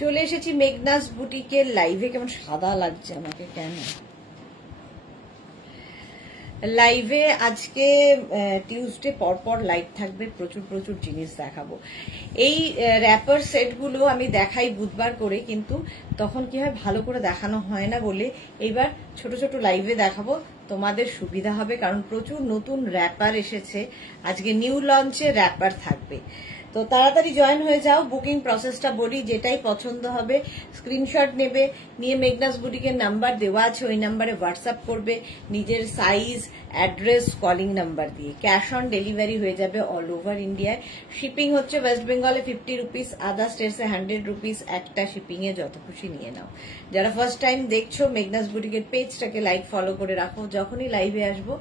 চলে এসেছি মেঘনাস বুটিকের লাইভে। কেমন সাদা লাগছে আমাকে, কেন লাইভে আজকে টিউসডে পরপর লাইভ থাকবে, প্রচুর প্রচুর জিনিস দেখাবো। এই র্যাপার সেটগুলো আমি দেখাই বুধবার করে, কিন্তু তখন কি হয় ভালো করে দেখানো হয় না বলে এইবার ছোট ছোট লাইভে দেখাবো, তোমাদের সুবিধা হবে। কারণ প্রচুর নতুন র্যাপার এসেছে, আজকে নিউ লঞ্চে র্যাপার থাকবে। তো তাড়াতাড়ি জয়েন হয়ে যাও। বুকিং প্রসেসটা বলি, যেটাই পছন্দ হবে স্ক্রিনশট নেবে, নিয়ে মেঘনাস বুটিকের নাম্বার দেওয়া আছে, ওই নাম্বারে হোয়াটসঅ্যাপ করবে নিজের সাইজ, অ্যাড্রেস, কলিং নাম্বার দিয়ে। ক্যাশ অন ডেলিভারি হয়ে যাবে অল ওভার ইন্ডিয়ায়। শিপিং হচ্ছে ওয়েস্ট বেঙ্গলে 50 রুপিস, আদার স্টেটসে 100 রুপিস। একটা শিপিং এ যত খুশি নিয়ে নাও। যারা ফার্স্ট টাইম দেখছো মেঘনাস বুটিকের পেজটাকে লাইক ফলো করে রাখো, যখনই লাইভে আসবো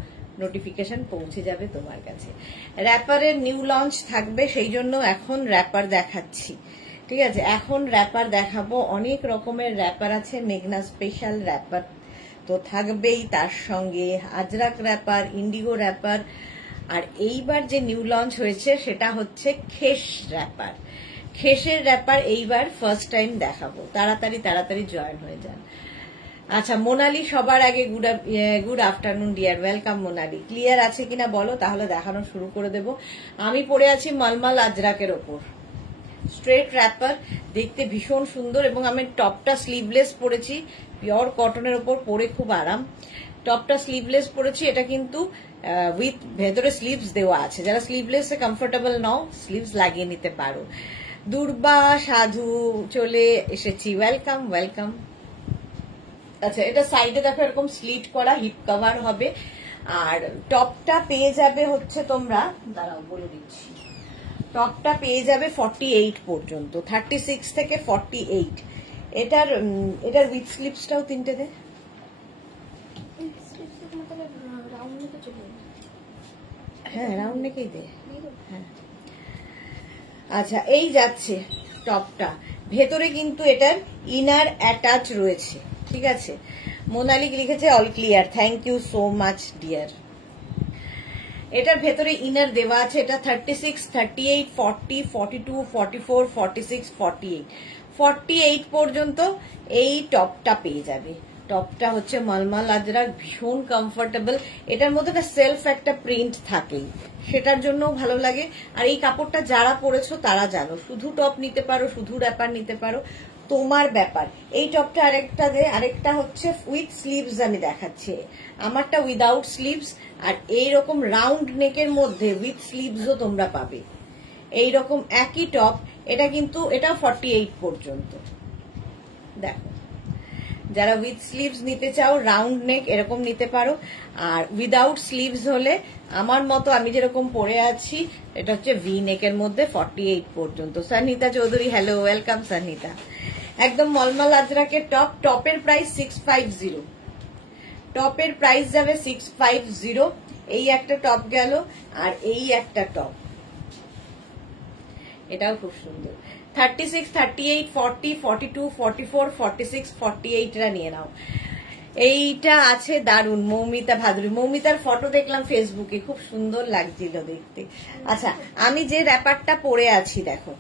নোটিফিকেশন পৌঁছে যাবে তোমার কাছে। র্যাপারের নিউ লঞ্চ থাকবে, সেই জন্য এখন র্যাপার দেখাচ্ছি। ঠিক আছে, এখন র্যাপার দেখাবো। অনেক রকমের র্যাপার আছে, মেঘনা স্পেশাল র্যাপার তো থাকবেই, তার সঙ্গে আজরাক র্যাপার, ইন্ডিগো র্যাপার, আর এইবার যে নিউ লঞ্চ হয়েছে সেটা হচ্ছে খেস র্যাপার। খেসের র্যাপার এইবার ফার্স্ট টাইম দেখাবো। তাড়াতাড়ি তাড়াতাড়ি জয়েন হয়ে যান। আচ্ছা, মোনালি সবার আগে good afternoon dear, welcome Monali. Clear আছে কিনা বলো, তাহলে দেখানো শুরু করে দেব। আমি পরে আছি মলমল আজরাকের ওপর স্ট্রেট র্যাপার, দেখতে ভীষণ সুন্দর, এবং আমি টপটা স্লিভলেস পরেছি, পিওর কটনের ওপর পরে খুব আরাম। টপটা স্লিভলেস পরেছি, এটা কিন্তু উইথ ভেতরে স্লিভস দেওয়া আছে। যারা স্লিভলেসে কমফোর্টেবল নাও, স্লিভস লাগিয়ে নিতে পারো। দুর্বা সাধু চলে এসেছি, ওয়েলকাম ওয়েলকাম। আচ্ছা, এটা সাইডে দেখো এরকম স্লিট করা, হিপ কভার হবে। আর টপটা পেয়ে যাবে হচ্ছে, তোমরা দাঁড়াও বলে দিচ্ছি, টপটা পেয়ে যাবে 48 পর্যন্ত, 36 থেকে 48। এটার উইথ স্লিপসটাও তিনটে দে। হ্যাঁ, রাউন্ড নেকেই দে। হ্যাঁ, আচ্ছা, এই যাচ্ছে টপটা। ভেতরে কিন্তু এটার ইনার অ্যাটাচ রয়েছে। ঠিক আছে, মোনালিক লিখেছে all clear, thank you so much dear. এটার ভেতরে ইনার দেওয়া আছে। এটা 36, 38, 40, 42, 44, 46, 48, 48 পর্যন্ত এই টপটা পেয়ে যাবে। টপটা হচ্ছে মলমল আজরাক, ভীষণ কমফোর্টেবল। এটার মধ্যে না সেলফ একটা প্রিন্ট থাকেই, সেটার জন্য ভালো লাগে। আর এই কাপড়টা যারা পরেছো তারা জানো, শুধু টপ নিতে পারো, শুধু র্যাপার নিতে পারো, তোমার ব্যাপার। এই টপটা আরেকটা দে। আরেকটা হচ্ছে উইথ স্লিভস, আমি দেখাচ্ছি। আমারটা উইদাউট স্লিভস, আর এইরকম রাউন্ড নেকের মধ্যে উইথ স্লিভসও তোমরা পাবে। এইরকম একই টপ, এটা কিন্তু এটা 48 পর্যন্ত। দেখো, যারা উইথ স্লিভস নিতে চাও, রাউন্ড নেক এরকম নিতে পারো। আর উইদাউট স্লিভস হলে আমার মতো, আমি যেরকম পরে আছি, এটা হচ্ছে ভি নেকের মধ্যে 48 পর্যন্ত। Sanita Chowdhury, hello, welcome Sanita. একদম মলমল আজরাকের টপ। টপের প্রাইস 650, টপের প্রাইস যাবে 650। এই একটা টপ গেল, আর এই একটা টপ, এটাও খুব সুন্দর। 36, 38, 40, 42, 44, 46, 48 রা নিয়ে নাও। এইটা আছে দারুন, মৌমিতা ভাদুরী। মৌমিতার ফটো দেখলাম ফেসবুকে, খুব সুন্দর লাগছিল দেখতে। আচ্ছা, আমি যে র্যাপারটা পরে আছি, দেখো,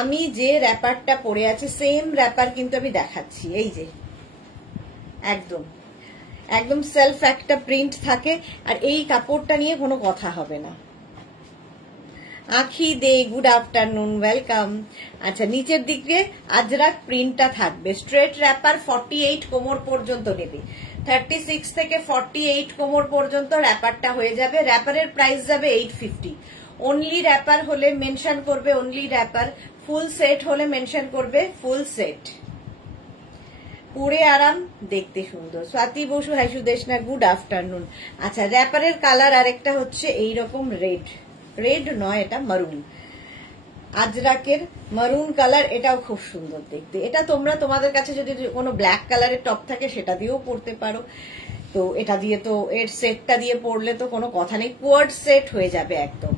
আমি যে র্যাপারটা পরে আছি সেম র্যাপার কিন্তু আমি দেখাচ্ছি। এই যে একদম একদম সেলফ একটা প্রিন্ট থাকে, আর এই কাপড়টা নিয়ে কোনো কথা হবে না। আখি দে, গুড আফটারনুন, ওয়েলকাম। আচ্ছা, নিচের দিকে আজরাক প্রিন্টটা থাকবে। স্ট্রেট র্যাপার 48 কোমর পর্যন্ত নেবে, 36 থেকে 48 কোমর পর্যন্ত র্যাপারটা হয়ে যাবে। র্যাপারের প্রাইস যাবে 850। অনলি র্যাপার হলে মেনশন করবে অনলি র্যাপার, ফুল সেট হলে মেনশন করবে ফুল সেট। পরে আরাম, দেখতে সুন্দর। Swati Basu, hi Sudeshna, good afternoon. আচ্ছা, র্যাপারের কালার আরেকটা হচ্ছে এইরকম রেড, রেড নয়, এটা মারুন, আজরাকের মারুন কালার, এটাও খুব সুন্দর দেখতে। এটা তোমরা তোমাদের কাছে যদি কোনো ব্ল্যাক কালারের টপ থাকে সেটা দিয়েও পরতে পারো। তো এটা দিয়ে তো, এর সেটটা দিয়ে পরলে তো কোনো কথা নেই, কোয়ার্ড সেট হয়ে যাবে একদম।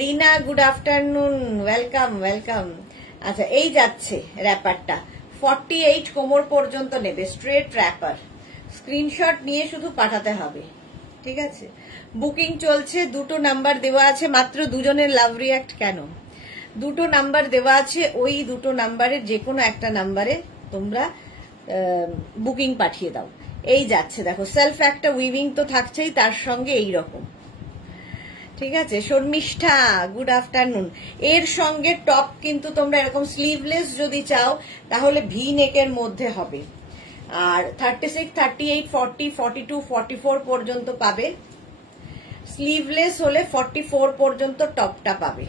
রিনা, গুড আফটারনুন, ওয়েলকাম ওয়েলকাম। আচ্ছা, এই যাচ্ছে র্যাপারটা, 48 কোমর পর্যন্ত নেবে, স্ট্রেট র্যাপার। স্ক্রিনশট নিয়ে শুধু পাঠাতে হবে। ঠিক আছে, বুকিং চলছে, দুটো নাম্বার দেওয়া আছে, মাত্র দুজনের লাভ রিয়াক্ট। কেন দুটো নাম্বার দেওয়া আছে, ওই দুটো নাম্বারের যে কোনো একটা নাম্বারে তোমরা বুকিং পাঠিয়ে দাও। এই যাচ্ছে দেখো, সেলফ একটা উইভিং তো থাকছেই, তার সঙ্গে এই রকম, ঠিক আছে। Sharmistha good afternoon. এর সঙ্গে টপ কিন্তু তোমরা এরকম স্লিভলেস যদি চাও তাহলে ভি নেকের মধ্যে হবে, আর 36, 38, 40, 42, 44 পর্যন্ত পাবে। স্লিভলেস হলে 44 পর্যন্ত টপটা পাবে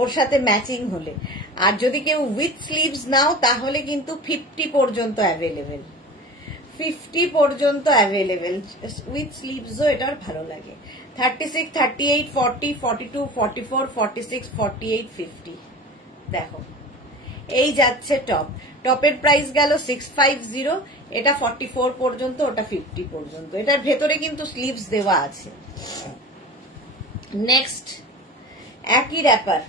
ওর সাথে ম্যাচিং হলে। আর যদি কেউ উইথ স্লিভস নাও তাহলে কিন্তু 50 পর্যন্ত অ্যাভেলেবেল, 50 পর্যন্ত অ্যাভেলেবেল। উইথ স্লিভসও এটার ভালো লাগে। 36, 38, 40, 42, 44, 46, 48, 50 দেখো এই যাচ্ছে টপ। টপের প্রাইস গেল 650, এটা 44 পর্যন্ত, ওটা 50 পর্যন্ত। এটার ভেতরে কিন্তু স্লিভস দেওয়া আছে। নেক্সট একই র্যাপার,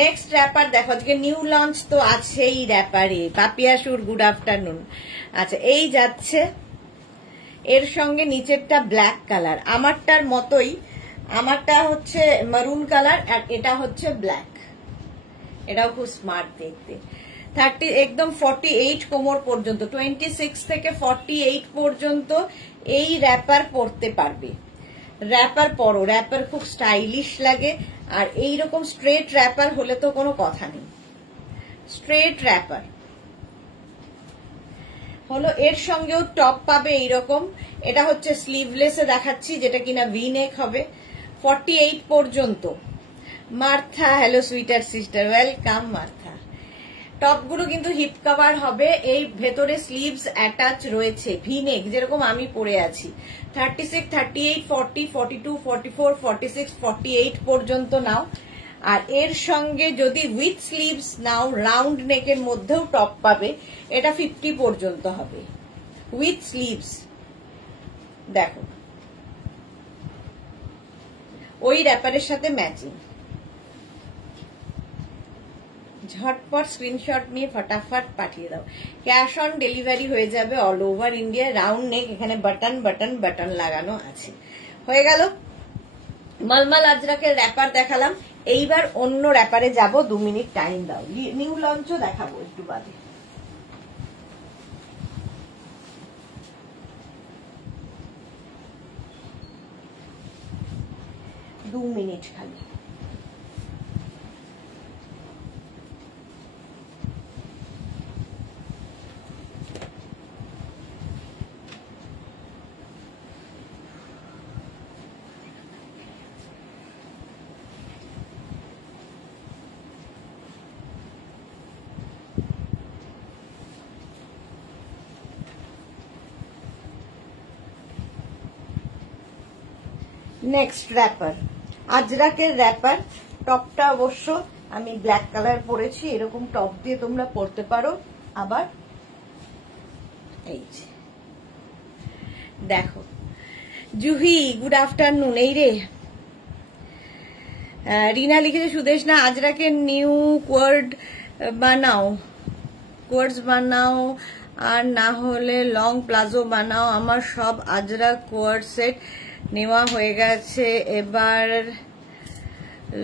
নেক্সট র্যাপার দেখো, আজকে নিউ লঞ্চ তো আছেই র্যাপারে। পাপিয়াসুর গুড আফটারনুন। আচ্ছা এই যাচ্ছে, এর সঙ্গে নিচেরটা ব্ল্যাক কালার, আমারটার মতোই, আমারটা হচ্ছে মারুন কালার আর এটা হচ্ছে ব্ল্যাক। এটাও খুব স্মার্ট দেখতে। 30 একদম 48 কোমর পর্যন্ত, 26 থেকে 48 পর্যন্ত এই র্যাপার পরতে পারবে। র্যাপার পরো, র্যাপার খুব স্টাইলিশ লাগে। আর এইরকম স্ট্রেট র্যাপার হলে তো কোনো কথা নেই, স্ট্রেট র্যাপার হলো। এর সঙ্গেও টপ পাবে এইরকম, এটা হচ্ছে স্লিভলেসে দেখাচ্ছি, যেটা কিনা ভি নেক হবে 48 পর্যন্ত। Martha hello sweeter sister, welcome Martha. টপগুলো কিন্তু হিপ কভার হবে, এই ভেতরে স্লিভস অ্যাটাচ রয়েছে, ভি নেক যেরকম আমি পরে আছি। 36, 38, 40, 42, 44, 46, 48 পর্যন্ত নাও। আর এর সঙ্গে যদি উইথ স্লিভস নাও, রাউন্ড নেকের মধ্যেও টপ পাবে, এটা 50 পর্যন্ত হবে উইথ স্লিভস। দেখো ওই র্যাপারের সাথে ম্যাচিং। ঝটপট স্ক্রিনশট নিয়ে ফটাফট পাঠিয়ে দাও। ক্যাশ অন ডেলিভারি হয়ে যাবে all over India. Round neck, এখানে বাটন বাটন বাটন লাগানো আছে। হয়ে গেল, মলমল আজরাকের র্যাপার দেখালাম। এইবার অন্য র্যাপারে যাব, 2 মিনিট টাইম দাও। নিউ লঞ্চও দেখাবো একটু বাদে। 2 মিনিট খালি। নেক্সট র্যাপার, আজরাকের র্যাপার। টপটা অবশ্য আমি ব্ল্যাক কালার পরেছি, এরকম টপ দিয়ে তোমরা পরতে পারো। আবার এই যে দেখো, জুহি গুড আফটারনুন। এই রে রিনা লিখেছে, সুদেশ না আজরাকের নিউ কোয়ার্ড বানাও, কোয়ার্ডস বানাও, আর না হলে লং প্লাজো বানাও। আমার সব আজরাক কোয়ার্ড সেট নেওয়া হয়ে গেছে, এবার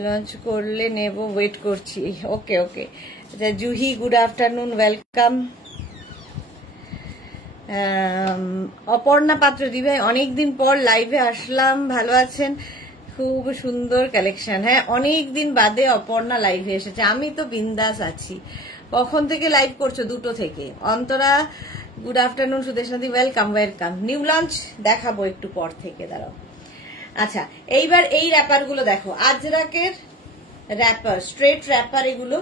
লঞ্চ করলে নেব, ওয়েট করছি। ওকে ওকে, আচ্ছা Juhi good afternoon, welcome. Aparna পাত্র, দি ভাই অনেকদিন পর লাইভে আসলাম, ভালো আছেন? খুব সুন্দর কালেকশন। হ্যাঁ অনেকদিন বাদে অপর্ণা লাইভে এসেছে, আমি তো বিন্দাস আছি। কখন থেকে লাইভ করছো? 2টো থেকে। অন্তরা গুড আফটারনুন, সুদেশনাদি ওয়েলকাম ওয়েলকাম। নিউ লঞ্চ দেখাবো একটু পর থেকে, দাঁড়াও। আচ্ছা এইবার এই র্যাপার গুলো দেখো, আজরাকের র্যাপার, স্ট্রেট র্যাপার, এগুলো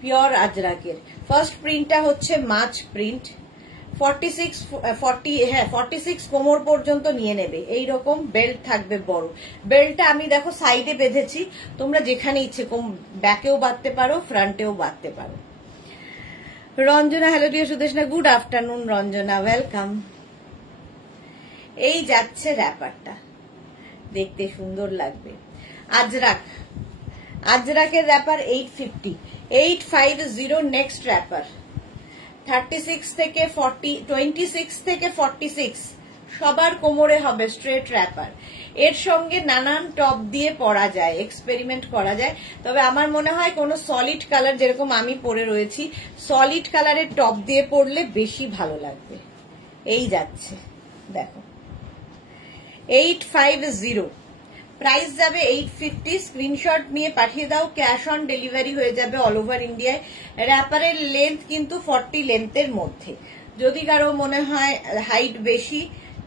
পিওর আজরাকের। ফার্স্ট প্রিন্টটা হচ্ছে মাছ প্রিন্ট, 46 কোমর পর্যন্ত নিয়ে নেবে। এইরকম বেল্ট থাকবে বড়। বেল্টটা আমি দেখো সাইডে বেঁধেছি, তোমরা যেখানে ইচ্ছে ব্যাকেও বাঁধতে পারো, ফ্রন্টেও বাঁধতে পারো। Ranjana hello dear Sudeshna, good afternoon Ranjana, welcome. এই যাচ্ছে র্যাপারটা, দেখতে সুন্দর লাগবে। আজরাক, আজরাকের র্যাপার 850, 850। নেক্সট র্যাপার 36 থেকে 40, 26 থেকে 46 সবার কোমরে হবে স্ট্রেট র্যাপার। এর সঙ্গে নানান টপ দিয়ে পরা যায়, এক্সপেরিমেন্ট করা যায়। তবে আমার মনে হয় কোনো সলিড কালার, যেরকম আমি পরে রয়েছি, সলিড কালারের টপ দিয়ে পরলে বেশি ভালো লাগবে। এই যাচ্ছে দেখো 850, প্রাইস যাবে 850। স্ক্রিনশট নিয়ে পাঠিয়ে দাও, ক্যাশ অন ডেলিভারি হয়ে যাবে অল ওভার ইন্ডিয়ায়। র্যাপারের লেন্থ কিন্তু 40 লেন্থের মধ্যে। যদি কারো মনে হয় হাইট বেশি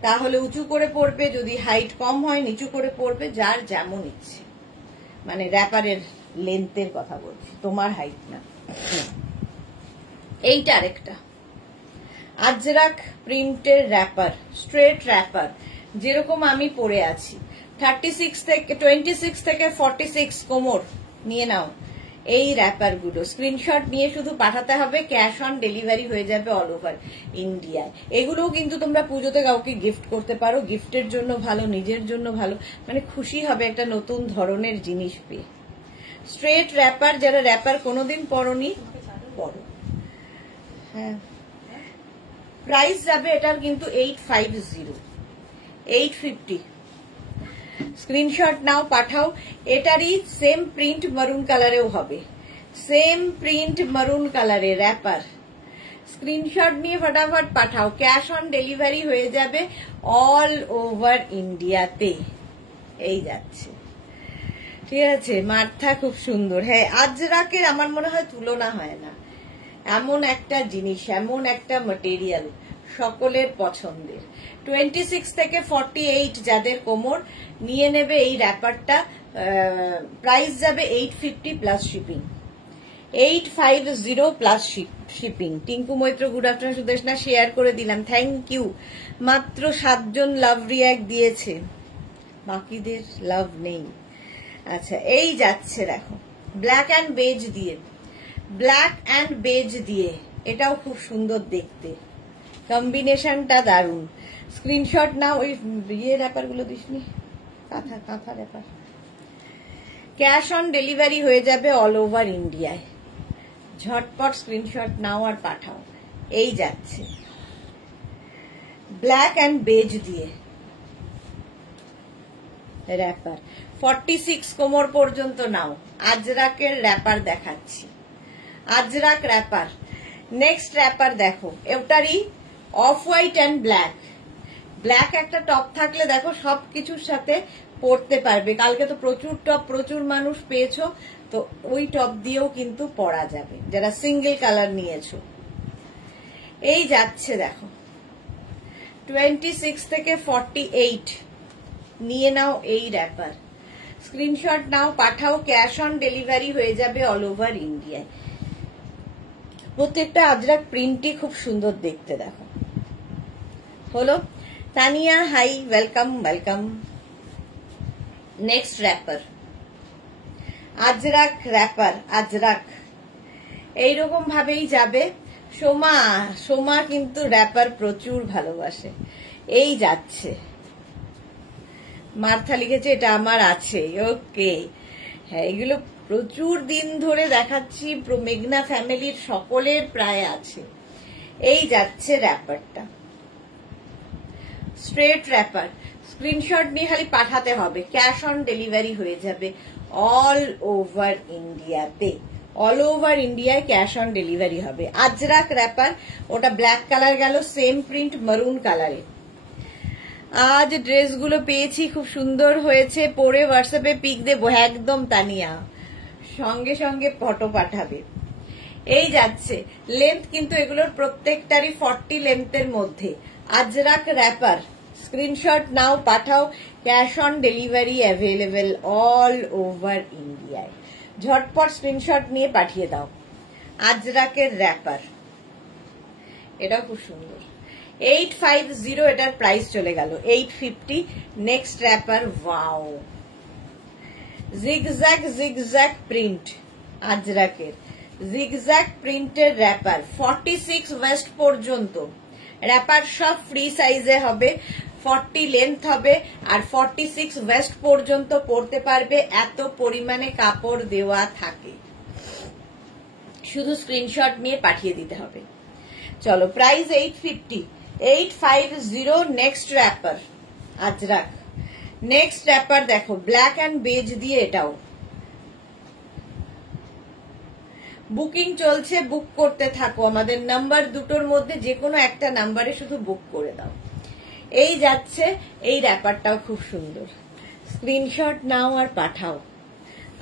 তাহলে উঁচু করে পরবে, যদি হাইট কম হয় নিচু করে পরবে, যার যেমন ইচ্ছে। মানে র্যাপারের লেন্থের কথা বলছি, তোমার হাইট না। এইটা আরেকটা আজরাক প্রিন্টের র্যাপার, স্ট্রেট র্যাপার, যেরকম আমি পরে আছি। 26 থেকে 46 কোমর নিয়ে নাও এই র্যাপার গুলো। স্ক্রিনশট নিয়ে শুধু পাঠাতে হবে, ক্যাশ অন ডেলিভারি হয়ে যাবে অল ওভার ইন্ডিয়ায়। এগুলোও কিন্তু তোমরা পুজোতে কাউকে গিফট করতে পারো, গিফটের জন্য ভালো, নিজের জন্য ভালো, মানে খুশি হবে একটা নতুন ধরনের জিনিস পেয়ে। স্ট্রেট র্যাপার, যারা র্যাপার কোনোদিন পরনি পরো। হ্যাঁ, প্রাইস যাবে এটার কিন্তু 850, 850। স্ক্রিনশট নাও, পাঠাও। এটারই সেম প্রিন্ট মারুন কালারেও হবে, সেম প্রিন্ট মারুন কালারে র্যাপার। স্ক্রিনশট নিয়ে ফটাফট পাঠাও, ক্যাশ অন ডেলিভারি হয়ে যাবে অল ওভার ইন্ডিয়াতে। এই যাচ্ছে, ঠিক আছে। মার্থা খুব সুন্দর। হ্যাঁ, আজরাকের আমার মনে হয় তুলনা হয় না। এমন একটা জিনিস, এমন একটা ম্যাটেরিয়াল, সকলের পছন্দের। 26 থেকে 48 যাদের কোমর নিয়ে নেবে এই র্যাপারটা। প্রাইস যাবে 850 plus shipping, 850 plus shipping. Tinku Maitra, good afternoon. Sudeshna share করে দিলাম, থ্যাংক ইউ। মাত্র 7 জন লাভ রিয়াক্ট দিয়েছে, বাকিদের লাভ নেই। আচ্ছা, এই যাচ্ছে দেখো ব্ল্যাক অ্যান্ড বেজ দিয়ে, ব্ল্যাক অ্যান্ড বেজ দিয়ে, এটাও খুব সুন্দর দেখতে, কম্বিনেশনটা দারুণ। স্ক্রিনশট নাও। ওই র্যাপার গুলো দিসনি, কাঁথা কাঁথা র্যাপার। ক্যাশ অন ডেলিভারি হয়ে যাবে অল ওভার ইন্ডিয়ায়। ঝটপট স্ক্রিনশট নাও আর পাঠাও। এই যাচ্ছে ব্ল্যাক অ্যান্ড বেজ দিয়ে র্যাপার, 46 কোমর পর্যন্ত নাও। আজরাকের র্যাপার দেখাচ্ছি, আজরাক র্যাপার। নেক্সট র্যাপার দেখো, এটারই of white and black. Black একটা টপ থাকলে দেখো সবকিছুর সাথে পরতে পারবে। কালকে তো প্রচুর টপ, প্রচুর মানুষ পেয়েছো, তো ওই টপ দিয়েও কিন্তু পরা যাবে যারা সিঙ্গেল কালার নিয়েছো। এই যাচ্ছে দেখো 26 থেকে 48 নিয়ে নাও এই র্যাপার। স্ক্রিনশট নাও, পাঠাও, ক্যাশ অন ডেলিভারি হয়ে যাবে অল ওভার ইন্ডিয়ায়। প্রত্যেকটা আজরাক প্রিন্টই খুব সুন্দর দেখতে দেখো। হলো Tania, hi, welcome welcome. Next wrapper, Ajrak wrapper, Ajrak এইরকম ভাবেই যাবে। সোমা, সোমা কিন্তু র্যাপার প্রচুর ভালোবাসে। এই যাচ্ছে, মার্থা লিখেছে এটা আমার আছে, ওকে। হ্যাঁ, এগুলো প্রচুর দিন ধরে দেখাচ্ছি, মেঘনা ফ্যামিলির সকলের প্রায় আছে। এই যাচ্ছে র্যাপারটা, স্ট্রেট র্যাপার। স্ক্রিনশট নিয়ে খালি পাঠাতে হবে, ক্যাশ অন ডেলিভারি হয়ে যাবে অল ওভার ইন্ডিয়াতে। অল ওভার ইন্ডিয়ায় ক্যাশ অন ডেলিভারি হবে। আজরাক র্যাপার, ওটা ব্ল্যাক কালার গেল, সেম প্রিন্ট মারুন কালারে। আজ ড্রেসগুলো পেয়েছি, খুব সুন্দর হয়েছে, পরে হোয়াটসঅ্যাপে পিক দেবো একদম। তানিয়া সঙ্গে সঙ্গে ফটো পাঠাবে। এই যাচ্ছে লেন্থ কিন্তু এগুলোর প্রত্যেকটারই 40 লেন্থের মধ্যে। আজরাক র্যাপার, স্ক্রিনশট নাও, পাঠাও, cash on delivery available all over ইন্ডিয়ায়। ঝটপট স্ক্রিনশট নিয়ে পাঠিয়ে দাও। আজরাকের র্যাপার, এটাও খুব সুন্দর। 850 এটার প্রাইস চলে গেল 850। Next wrapper, wow, zigzag zigzag print, আজরাকের জিগজ্যাগ প্রিন্টের র্যাপার, 46 ওয়েস্ট পর্যন্ত র্যাপার। সব ফ্রি সাইজে হবে, 40 লেন্থ হবে আর 46 ওয়েস্ট পর্যন্ত পরতে পারবে, এত পরিমাণে কাপড় দেওয়া থাকে। শুধু স্ক্রিনশট নিয়ে পাঠিয়ে দিতে হবে। চলো, price 850, 850 next wrapper Ajrak. Next wrapper দেখো ব্ল্যাক অ্যান্ড বেজ দিয়ে, এটাও বুকিং চলছে, বুক করতে থাকো। আমাদের নাম্বার দুটোর মধ্যে যে কোনো একটা নাম্বারে শুধু বুক করে দাও। এই যাচ্ছে, এই র্যাপারটাও খুব সুন্দর, স্ক্রিনশট নাও আর পাঠাও।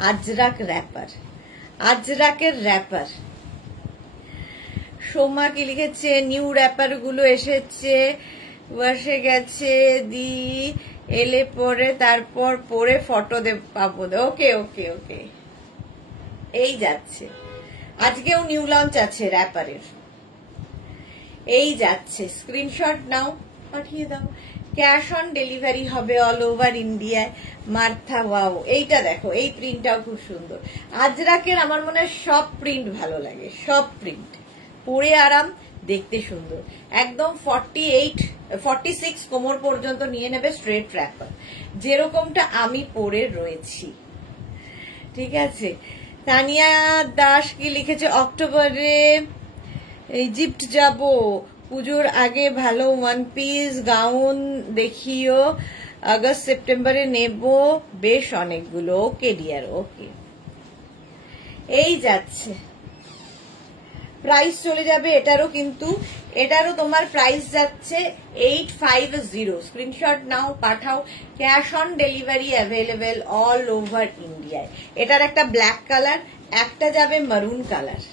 আজরাক র্যাপার, আজরাকের র্যাপার। সোমা কি লিখেছে, নিউ র্যাপার গুলো এসেছে, বসে গেছে দি, এলে পরে তারপর পরে ফটো পাবো। ওকে ওকে ওকে, এই যাচ্ছে। আজকেও নিউ লঞ্চ আছে র্যাপারের। এই যাচ্ছে, স্ক্রিনশট নাও, পাঠিয়ে দাও। ক্যাশ অন ডেলিভারি হবে অল ওভার ইন্ডিয়ায়। মার্থা ওয়াও, এইটা দেখো, এই প্রিন্টটাও খুব সুন্দর। আজরাকের আমার মনে হয় সব প্রিন্ট ভালো লাগে, সব প্রিন্ট পরে আরাম, দেখতে সুন্দর। একদম 46 কোমর পর্যন্ত নিয়ে নেবে স্ট্রেট র্যাপার, যেরকমটা আমি পরে রয়েছি। ঠিক আছে। তানিয়া দাস কি লিখেছে, অক্টোবরে ইজিপ্ট যাব, পুজোর আগে ভালো ওয়ান পিস গাউন দেখিও, আগস্ট সেপ্টেম্বরে নেব বেশ অনেকগুলো। ওকে ডিয়ার, ওকে। এই যাচ্ছে, প্রাইস চলে যাবে এটারও, কিন্তু এটারও তোমার প্রাইস যাচ্ছে 850। স্ক্রিনশট নাও, পাঠাও। Cash on delivery available all over ইন্ডিয়ায়। এটার একটা ব্ল্যাক কালার, একটা যাবে মারুন কালার,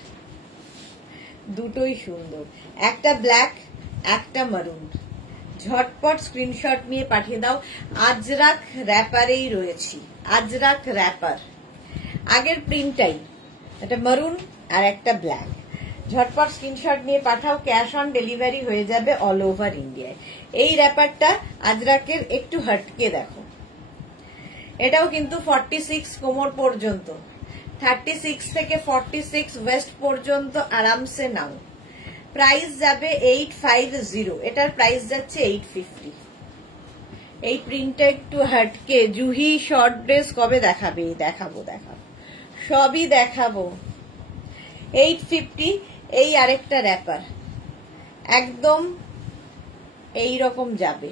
দুটোই সুন্দর, একটা ব্ল্যাক একটা মারুন। ঝটপট স্ক্রিনশট নিয়ে পাঠিয়ে দাও। আজরাক র্যাপারেই রয়েছি, আজরাক র্যাপার। আগের প্রিন্টটাই, একটা মারুন আর একটা ব্ল্যাক। ঝটপট স্ক্রিনশট নিয়ে পাঠাও, ক্যাশ অন ডেলিভারি হয়ে যাবে অল ওভার ইন্ডিয়ায়। এই র্যাপারটা আজরাকের একটু হটকে দেখো, এটাও কিন্তু 46 কোমর পর্যন্ত, 36 থেকে 46 ওয়েস্ট পর্যন্ত আরামসে নাও। প্রাইস যাবে 850, এটার প্রাইস যাচ্ছে 850। এই প্রিন্টটা একটু হটকে। জুহি শর্ট ড্রেস কবে দেখাবে? দেখাবো দেখাবো, সবই দেখাবো। 850। এই আরেকটা র্যাপার একদম এই রকম যাবে,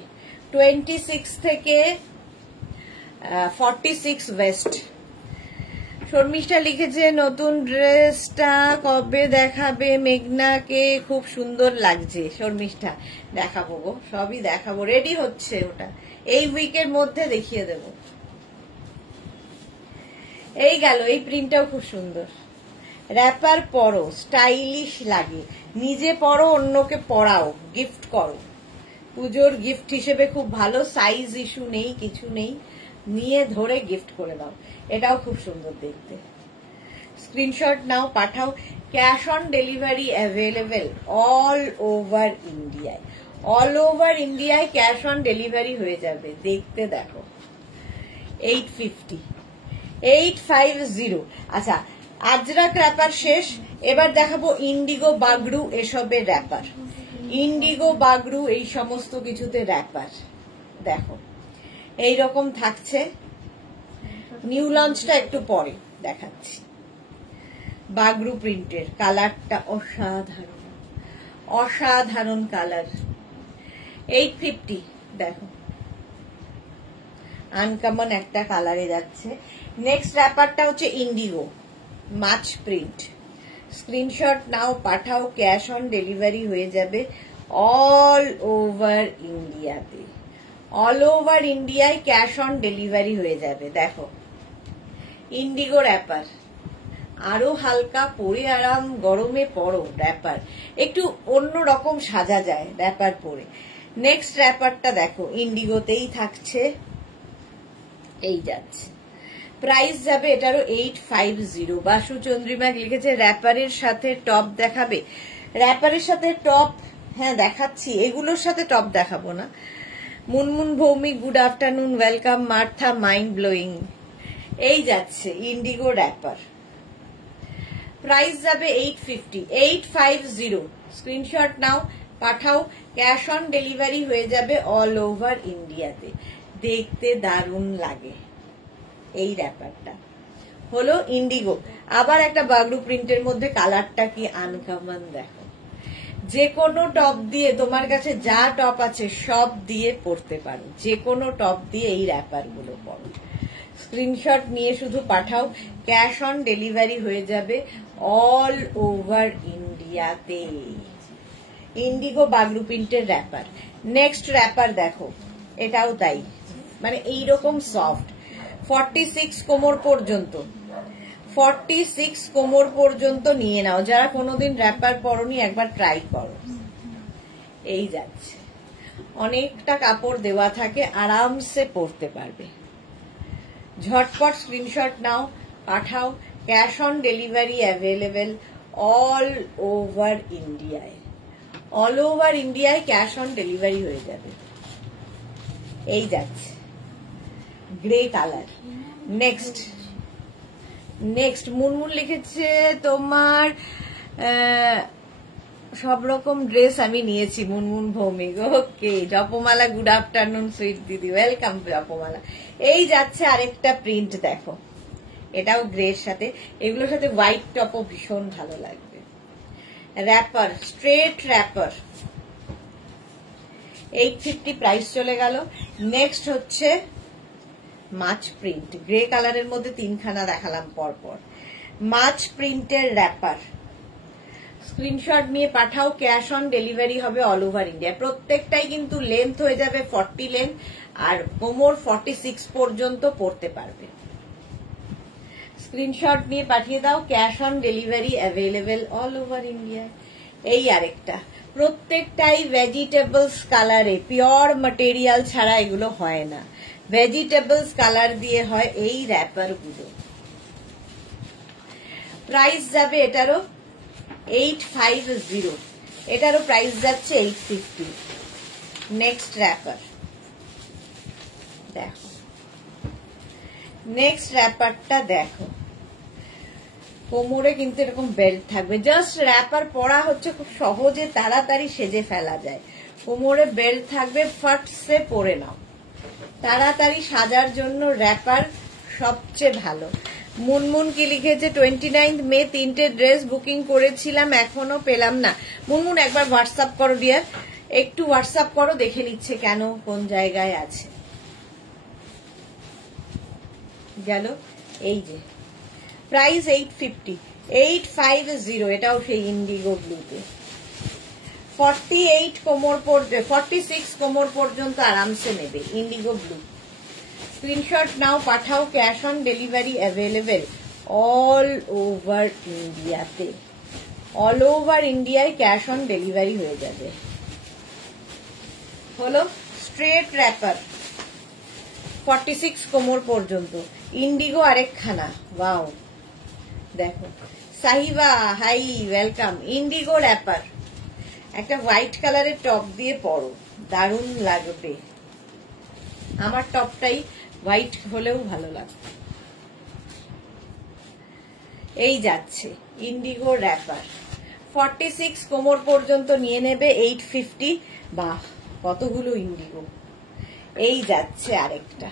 26 থেকে 46 ওয়েস্ট। শর্মিষ্ঠা লিখেছে, নতুন ড্রেসটা কবে দেখাবে? মেঘনাকে খুব সুন্দর লাগছে। শর্মিষ্ঠা দেখাবো গো, সবই দেখাবো, রেডি হচ্ছে ওটা, এই উইকের মধ্যে দেখিয়ে দেব। এই গেল, এই প্রিন্টটাও খুব সুন্দর। র্যাপার পরো, স্টাইলিশ লাগে, নিজে পরো, অন্যকে পরাও, গিফট করো। পুজোর গিফট হিসেবে খুব ভালো, সাইজ ইস্যু নেই, কিছু নেই, নিয়ে ধরে গিফট করে দাও। এটাও খুব সুন্দর দেখতে। স্ক্রিনশট নাও, পাঠাও। Cash on delivery available all over ইন্ডিয়ায়, অল ওভার ইন্ডিয়ায় ক্যাশ অন ডেলিভারি হয়ে যাবে। দেখতে দেখো, 850, 850। আচ্ছা, আজরাক র্যাপার শেষ, এবার দেখাবো ইন্ডিগো বাগড়ু এসবের র্যাপার। ইন্ডিগো বাগড়ু এই সমস্ত কিছুতে র্যাপার দেখো, এইরকম থাকছে। নিউ লঞ্চটা একটু পরে দেখাচ্ছি। বাগড়ু প্রিন্টের কালারটা অসাধারণ, অসাধারণ কালার। 850 দেখো, আনকমন একটা কালারে যাচ্ছে। নেক্সট র্যাপারটা হচ্ছে ইন্ডিগো মাছ প্রিন্ট। স্ক্রিনশট নাও, পাঠাও। ক্যাশ অন ডেলিভারি হয়ে যাবে অল ওভার ইন্ডিয়াতে, অল ওভার ইন্ডিয়ায় ক্যাশ অন ডেলিভারি হয়ে যাবে। দেখো, ইন্ডিগো র্যাপার, আরো হালকা, পরে আরাম, গরমে পরো র্যাপার, একটু অন্য রকম সাজা যায় র্যাপার পরে। নেক্সট র্যাপারটা দেখো, ইন্ডিগোতেই থাকছে, এই যাচ্ছে। প্রাইস যাবে এটারও 850। বাসু চন্দ্রিমা লিখেছে, র্যাপারের সাথে টপ দেখাবে? র্যাপারের সাথে টপ, হ্যাঁ দেখাচ্ছি, এগুলোর সাথে টপ দেখাবো না। Munmun Bhowmik, good afternoon, welcome. Martha, mind blowing. এই যাচ্ছে ইন্ডিগো র্যাপার, প্রাইস যাবে 850, 850। স্ক্রিনশট নাও, পাঠাও। ক্যাশ অন ডেলিভারি হয়ে যাবে অল ওভার ইন্ডিয়াতে। দেখতে দারুণ লাগে এই র্যাপারটা, হলো ইন্ডিগো। আবার একটা বাগড়ু প্রিন্টের মধ্যে কালারটা কি আনকমন দেখো। যে কোনো টপ দিয়ে, তোমার কাছে যা টপ আছে সব দিয়ে পরতে পারো, যে কোনো টপ দিয়ে এই র্যাপার গুলো পরো। স্ক্রিনশট নিয়ে শুধু পাঠাও, ক্যাশ অন ডেলিভারি হয়ে যাবে অল ওভার ইন্ডিয়াতে। ইন্ডিগো বাগলু প্রিন্টের র্যাপার। নেক্সট র্যাপার দেখো, এটাও তাই, মানে এইরকম সফট, 46 কোমর পর্যন্ত, 46 কোমর পর্যন্ত নিয়ে নাও। যারা কোনোদিন র্যাপার পরনি একবার ট্রাই করো। এই যাচ্ছে, অনেকটা কাপড় দেওয়া থাকে, আরামসে পরতে পারবে। ঝটপট স্ক্রিনশট নাও, পাঠাও, cash on delivery available all over ইন্ডিয়ায়। অল ওভার ইন্ডিয়ায় ক্যাশ অন ডেলিভারি হয়ে যাবে। এই যাচ্ছে grey colour. Next next Munmun লিখেছে তোমার সব রকম ড্রেস আমি নিয়েছি Munmun Bhowmik. Okay Japamala, good afternoon sweet দিদি, ওয়েলকাম জপমালা। এই যাচ্ছে আরেকটা প্রিন্ট দেখো, এটাও গ্রের সাথে, এগুলোর সাথে হোয়াইট টপও ভীষণ ভালো লাগবে। র্যাপার, স্ট্রেট র্যাপার, 850 প্রাইস চলে গেল। নেক্সট হচ্ছে মাছ প্রিন্ট, গ্রে কালারের মধ্যে 3খানা দেখালাম পরপর। মাছ প্রিন্টের র্যাপার, স্ক্রিনশট নিয়ে পাঠাও, ক্যাশ অন ডেলিভারি হবে অল ওভার ইন্ডিয়া। প্রত্যেকটাই কিন্তু লেন্থ হয়ে যাবে 40 লেন্থ, আর কোমর 46 পর্যন্ত পরতে পারবে। স্ক্রিনশট নিয়ে পাঠিয়ে দাও, cash on delivery available all over India. এই আরেকটা, প্রত্যেকটাই ভেজিটেবলস কালারে, পিওর ম্যাটেরিয়াল ছাড়া এগুলো হয় না, ভেজিটেবলস কালার দিয়ে হয় এই র্যাপার গুলো। প্রাইস যাবে এটারও 850, এটারও প্রাইস যাচ্ছে 850। নেক্সট র্যাপার দেখো, নেক্সট র্যাপারটা দেখো, কোমরে কিন্তু এরকম বেল্ট থাকবে। জাস্ট র্যাপার পরা হচ্ছে খুব সহজে, তাড়াতাড়ি সেজে ফেলা যায়। কোমরে বেল্ট থাকবে, ফাটসে পরে নাও। তাড়াতাড়ি সাজার জন্য র্যাপার সবচেয়ে ভালো। মুনমুন কি লিখেছে, 29 মে 3টে ড্রেস বুকিং করেছিলাম, এখনো পেলাম না। মুনমুন একবার হোয়াটসঅ্যাপ করো ডিয়ার, একটু হোয়াটসঅ্যাপ করো, দেখে নিচ্ছে কেন কোন জায়গায় আছে। গেল, এই যে প্রাইস 850, 850, এটাও সেই ইন্ডিগো ব্লুতে। 48 কোমর পর্যন্ত, 46 কোমর পর্যন্ত আরামসে নেবে ইন্ডিগো ব্লু। স্ক্রিনশট নাও, পাঠাও, cash on delivery available all over ইন্ডিয়াতে। অল ওভার ইন্ডিয়ায় ক্যাশ অন ডেলিভারি হয়ে যাবে। হলো স্ট্রেট র্যাপার, 46 কোমর পর্যন্ত, ইন্ডিগো আরেকখানা। ওয়াও, দেখো Sahiba, hi welcome. Indigo wrapper, একটা হোয়াইট কালারের টপ দিয়ে পরো, দারুণ লাগবে। আমার টপটাই হোয়াইট হলেও ভালো লাগবে। এই যাচ্ছে ইন্ডিগো র্যাপার, 46 কোমর পর্যন্ত নিয়ে নেবে 850। বাহ, কতগুলো ইন্ডিগো। এই যাচ্ছে আরেকটা,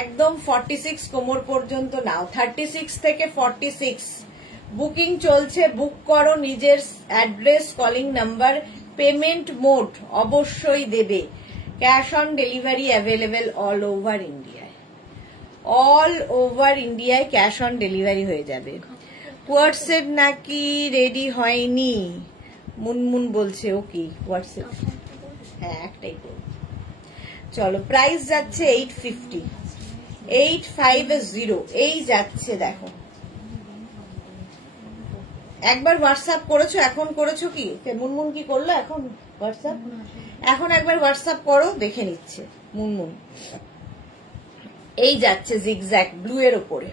একদম 46 কোমর পর্যন্ত নাও, 36 থেকে 46 বুকিং চলছে। বুক করো, নিজের address, calling number, payment mode অবশ্যই দেবে। Cash on delivery available all over ইন্ডিয়ায়। অল ওভার ইন্ডিয়ায় ক্যাশ অন ডেলিভারি হয়ে যাবে। হোয়াটসঅ্যাপ নাকি রেডি হয়নি, মুনমুন বলছে। ওকে হোয়াটসঅ্যাপ, হ্যাঁ একটাই করব। চলো, প্রাইস যাচ্ছে 850, 850। এই যাচ্ছে দেখো, একবার হোয়াটসঅ্যাপ করেছো, এখন করেছো কি মুনমুন, কি করলো এখন হোয়াটসঅ্যাপ? এখন একবার হোয়াটসঅ্যাপ করো, দেখে নিচ্ছে মুনমুন। এই যাচ্ছে জিগজ্যাগ ব্লু এর উপরে,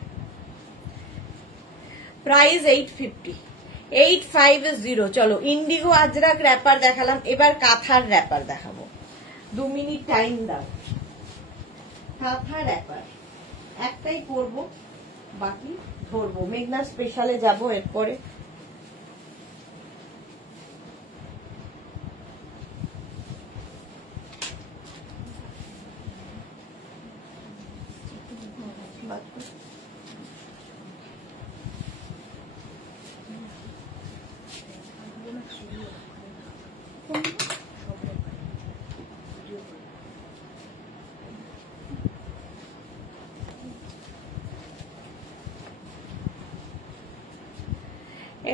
প্রাইস 850, 850। চলো, ইন্ডিগো আজরাক র্যাপার দেখালাম, এবার কাঁথার র্যাপার দেখাবো। 2 মিনিট টাইম দাও। কাঁথা র্যাপার একটাই করবো, বাকি ধরবো। মেঘনা স্পেশালে যাবো এরপরে।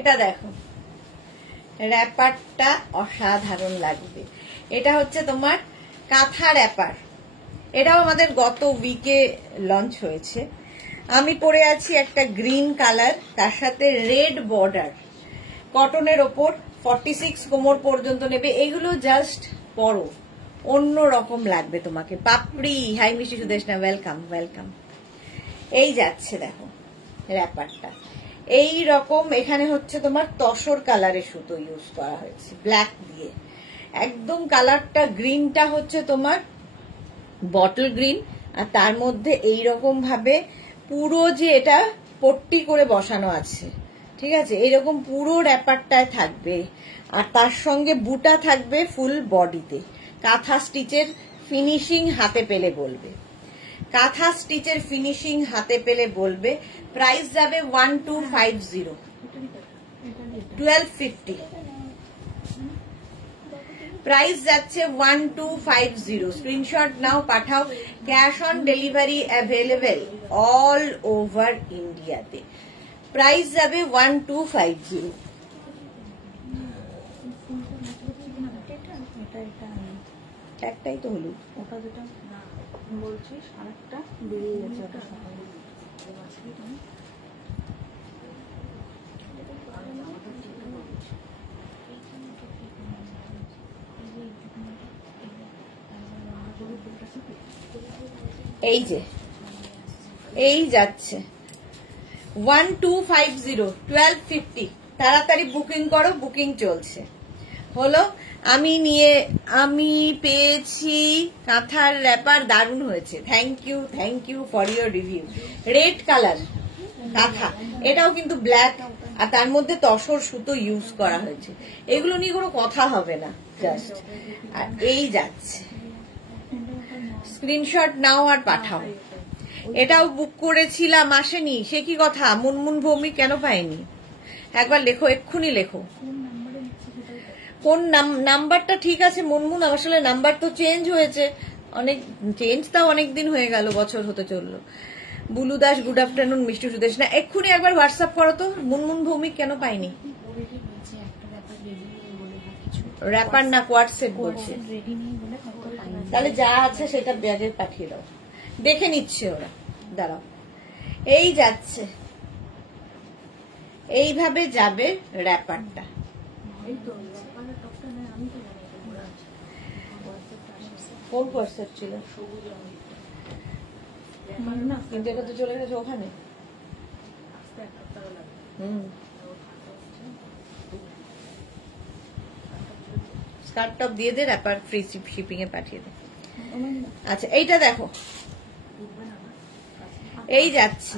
এটা দেখো, র্যাপারটা অসাধারণ লাগবে। এটা হচ্ছে তোমার কাঁথা র্যাপার, এটাও আমাদের গত উইকে লঞ্চ হয়েছে। আমি পরে আছি একটা গ্রিন কালার, তার সাথে রেড বর্ডার, কটনের ওপর, 46 কোমর পর্যন্ত নেবে। এগুলো জাস্ট পরো, অন্য রকম লাগবে তোমাকে। পাপড়ি, হাই মিষ্টি সুদেশনা, ওয়েলকাম ওয়েলকাম। এই যাচ্ছে দেখো র্যাপারটা এই রকম। এখানে হচ্ছে তোমার তসর কালারের সুতো ইউজ করা হয়েছে ব্ল্যাক দিয়ে, একদম কালারটা গ্রিনটা হচ্ছে তোমার বটল গ্রিন, আর তার মধ্যে এইরকম ভাবে পুরো যে এটা পট্টি করে বসানো আছে, ঠিক আছে, এইরকম পুরো র্যাপারটায় থাকবে। আর তার সঙ্গে বুটা থাকবে ফুল বডিতে। কাঁথা স্টিচের ফিনিশিং হাতে পেলে বলবে, কাঁথা স্টিচের ফিনিশিং হাতে পেলে বলবে। প্রাইস যাবে 1250, 1250 প্রাইস যাচ্ছে 1250। স্ক্রিনশট নাও, পাঠাও। Cash on delivery available all over ইন্ডিয়াতে। প্রাইস যাবে 1250। একটাই তো হলো, ওটা যেটা বলছিস আরেকটা বেরিয়ে গেছে, ওটা সকালে এই যে এই যাচ্ছে 1250, 1250। তাড়াতাড়ি বুকিং করো, বুকিং চলছে। হলো, আমি পেয়েছি কাঁথার র্যাপার, দারুণ হয়েছে। Thank you for your review. Red colour kantha, এটাও কিন্তু ব্ল্যাক, আর তার মধ্যে তসর সুতো ইউজ করা হয়েছে। এগুলো নিয়ে কোনো কথা হবে না, জাস্ট। আর এই যাচ্ছে, স্ক্রিনশট নাও আর পাঠাও। এটাও বুক করেছিলাম, আসেনি, সে কি কথা? মুনমুন ভৌমিক কেন পাইনি? একবার লেখো, এক্ষুনি লেখো কোন নাম্বারটা। ঠিক আছে মুনমুন, আসলে নাম্বার তো চেঞ্জ হয়েছে, অনেক চেঞ্জ, তাও অনেকদিন হয়ে গেল, বছর হতে চললো। Bulu Das, good afternoon. মিষ্টি সুদেশ না, এক্ষুনি একবার হোয়াটসঅ্যাপ করো তো, মুনমুন ভৌমিক কেন পাইনি? র্যাপার না কোয়ার্টসেট বলছে, তাহলে যা আছে সেটা ব্যাগে পাঠিয়ে দাও, দেখে নিচ্ছে ওরা। দাঁড়াও, এই যাচ্ছে, এইভাবে যাবে র্যাপারটা। কোন কোয়ার্টসেট ছিল? কিন্তু এটা তো চলে গেছে ওখানে। স্কার্ট টপ দিয়ে দে, র্যাপার ফ্রি শিপিং এ পাঠিয়ে দে। আচ্ছা, এইটা দেখো, এই যাচ্ছে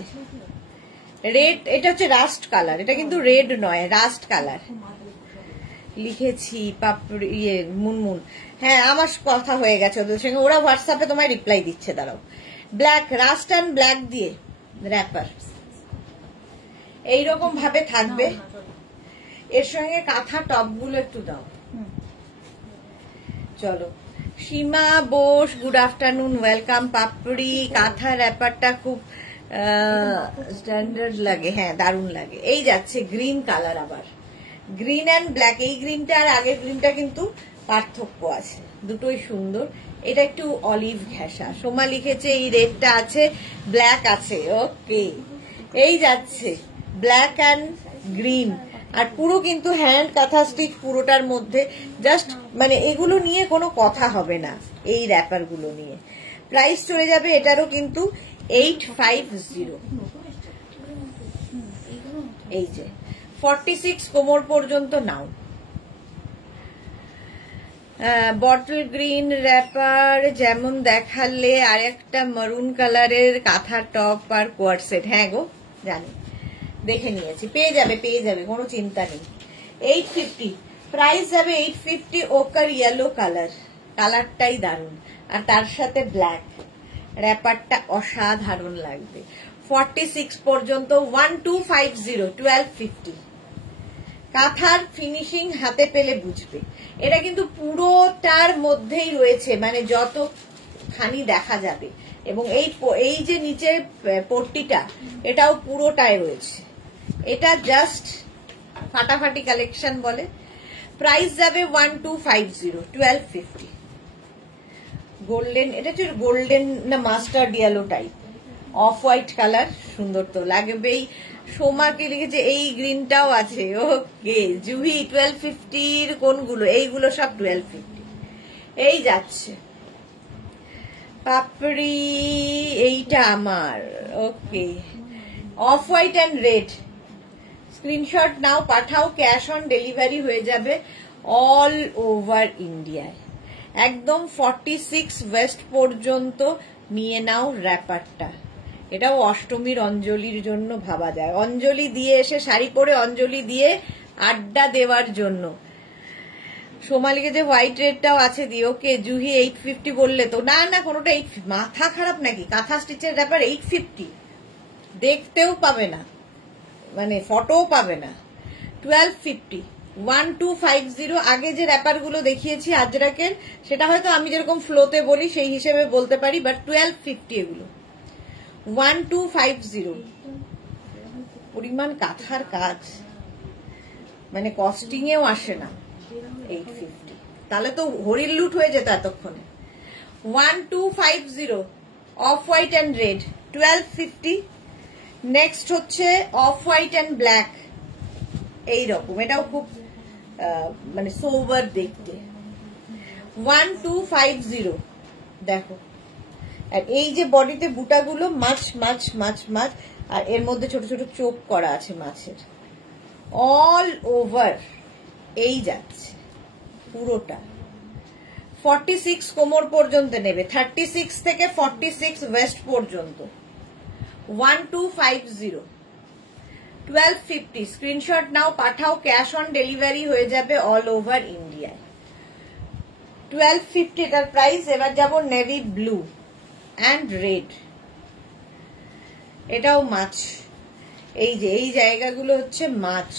রেড, এটা হচ্ছে রাস্ট কালার, এটা কিন্তু রেড নয়, রাস্ট কালার লিখেছি। পাপড়ি, মুনমুন, হ্যাঁ আমার কথা হয়ে গেছে ওদের সঙ্গে, ওরা হোয়াটসঅ্যাপে তোমায় রিপ্লাই দিচ্ছে। দাঁড়াও, ব্ল্যাক, রাস্ট অ্যান্ড ব্ল্যাক দিয়ে র্যাপার এইরকম ভাবে থাকবে। এর সঙ্গে কাঁথা টপ গুলো একটু দাও। চলো, সীমা বোস, গুড আফটারনুন, ওয়েলকাম। পাপড়ি, কাঁথা র্যাপারটা খুব স্ট্যান্ডার্ড লাগে, হ্যাঁ দারুণ লাগে। এই যাচ্ছে গ্রিন কালার, আবার গ্রিন অ্যান্ড ব্ল্যাক। এই গ্রিনটা আর আগের গ্রিনটা কিন্তু পার্থক্য আছে, দুটোই সুন্দর। এটা একটু অলিভ ঘেঁষা, সোমা লিখেছে এই রেডটা আছে, ব্ল্যাক আছে, ওকে। এই যাচ্ছে ব্ল্যাক অ্যান্ড গ্রিন, আর পুরো কিন্তু হ্যান্ড কাঁথা স্টিচ পুরোটার মধ্যে, জাস্ট মানে এগুলো নিয়ে কোনো কথা হবে না, এই র্যাপার গুলো নিয়ে। প্রাইস চলে যাবে এটারও কিন্তু 850। এই যে 46 কোমর পর্যন্ত নাও। বটল গ্রিন র্যাপার যেমন দেখালে, আর একটা মারুন কালারের কাঁথা টপ আর কোয়ার্ড সেট। হ্যাঁ গো, জানি, দেখে নিয়েছি, পেয়ে যাবে, কোনো চিন্তা নেই। 850 প্রাইস যাবে, 850। ওকার ইয়েলো কালার, কালারটাই দারুণ, আর তার সাথে ব্ল্যাক, র্যাপারটা অসাধারণ লাগবে। 46 পর্যন্ত 1250, 1250। কাঁথার ফিনিশিং হাতে পেলে বুঝবে। এটা কিন্তু পুরোটার মধ্যেই রয়েছে, মানে যতখানি দেখা যাবে, এবং এই যে নিচের পট্টিটা, এটাও পুরোটাই রয়েছে। এটা জাস্ট ফাটাফাটি কালেকশন বলে। প্রাইস যাবে 1250, 1250। গোল্ডেন, এটা হচ্ছে গোল্ডেন না mustard yellow type, off white colour, সুন্দর তো লাগবেই। সোমাকে লিখেছে এই গ্রিনটাও আছে, ওকে। জুহি 1250 কোনগুলো? এইগুলো সব 1250। এই যাচ্ছে পাপড়ি, এইটা আমার, okay. Off white and red, screenshot নাও, পাঠাও, ক্যাশ অন ডেলিভারি হয়ে যাবে অল ওভার ইন্ডিয়ায়। একদম 46 ওয়েস্ট পর্যন্ত নিয়ে নাও র্যাপারটা। এটাও অষ্টমীর অঞ্জলির জন্য ভাবা যায়, অঞ্জলি দিয়ে এসে শাড়ি পরে অঞ্জলি দিয়ে আড্ডা দেওয়ার জন্য। সোমালিকে যে হোয়াইট রেডটাও আছে দি, ওকে। জুহি 850 বললে তো, না না কোনোটা 850, মাথা খারাপ নাকি? কাঁথা স্টিচের ব্যাপার 850, দেখতেও পাবে না, মানে ফটোও পাবে না। 1250, 1250। আগে যে র্যাপার গুলো দেখিয়েছি আজরাকের, সেটা হয়তো আমি যেরকম ফ্লোতে বলি সেই হিসেবে বলতে পারি, বাট 1250 এগুলো। 1250 পরিমাণ কাঁথার কাজ, মানে কস্টিং এও আসে না 850, তাহলে তো হরির লুট হয়ে যেত এতক্ষণে। 1250, of white and red, 1250। Next হচ্ছে অফ হোয়াইট অ্যান্ড ব্ল্যাক, এইরকম, এটাও খুব মানে সোবার দেখতে। 1250, দেখো। আর এই যে বডিতে বুটাগুলো মাছ মাছ মাছ মাছ, আর এর মধ্যে ছোট ছোট চোখ করা আছে মাছের, অল ওভার এই যাচ্ছে পুরোটা। 46 কোমর পর্যন্ত নেবে, 36 থেকে 46 ওয়েস্ট পর্যন্ত। 1250, 1250। স্ক্রিনশট নাও, পাঠাও, ক্যাশ অন ডেলিভারি হয়ে যাবে অল ওভার ইন্ডিয়ায়। 1250 এটার প্রাইস। এবার যাব নেভি ব্লু অ্যান্ড রেড, এটাও মাছ, এই যে এই জায়গাগুলো হচ্ছে মাছ।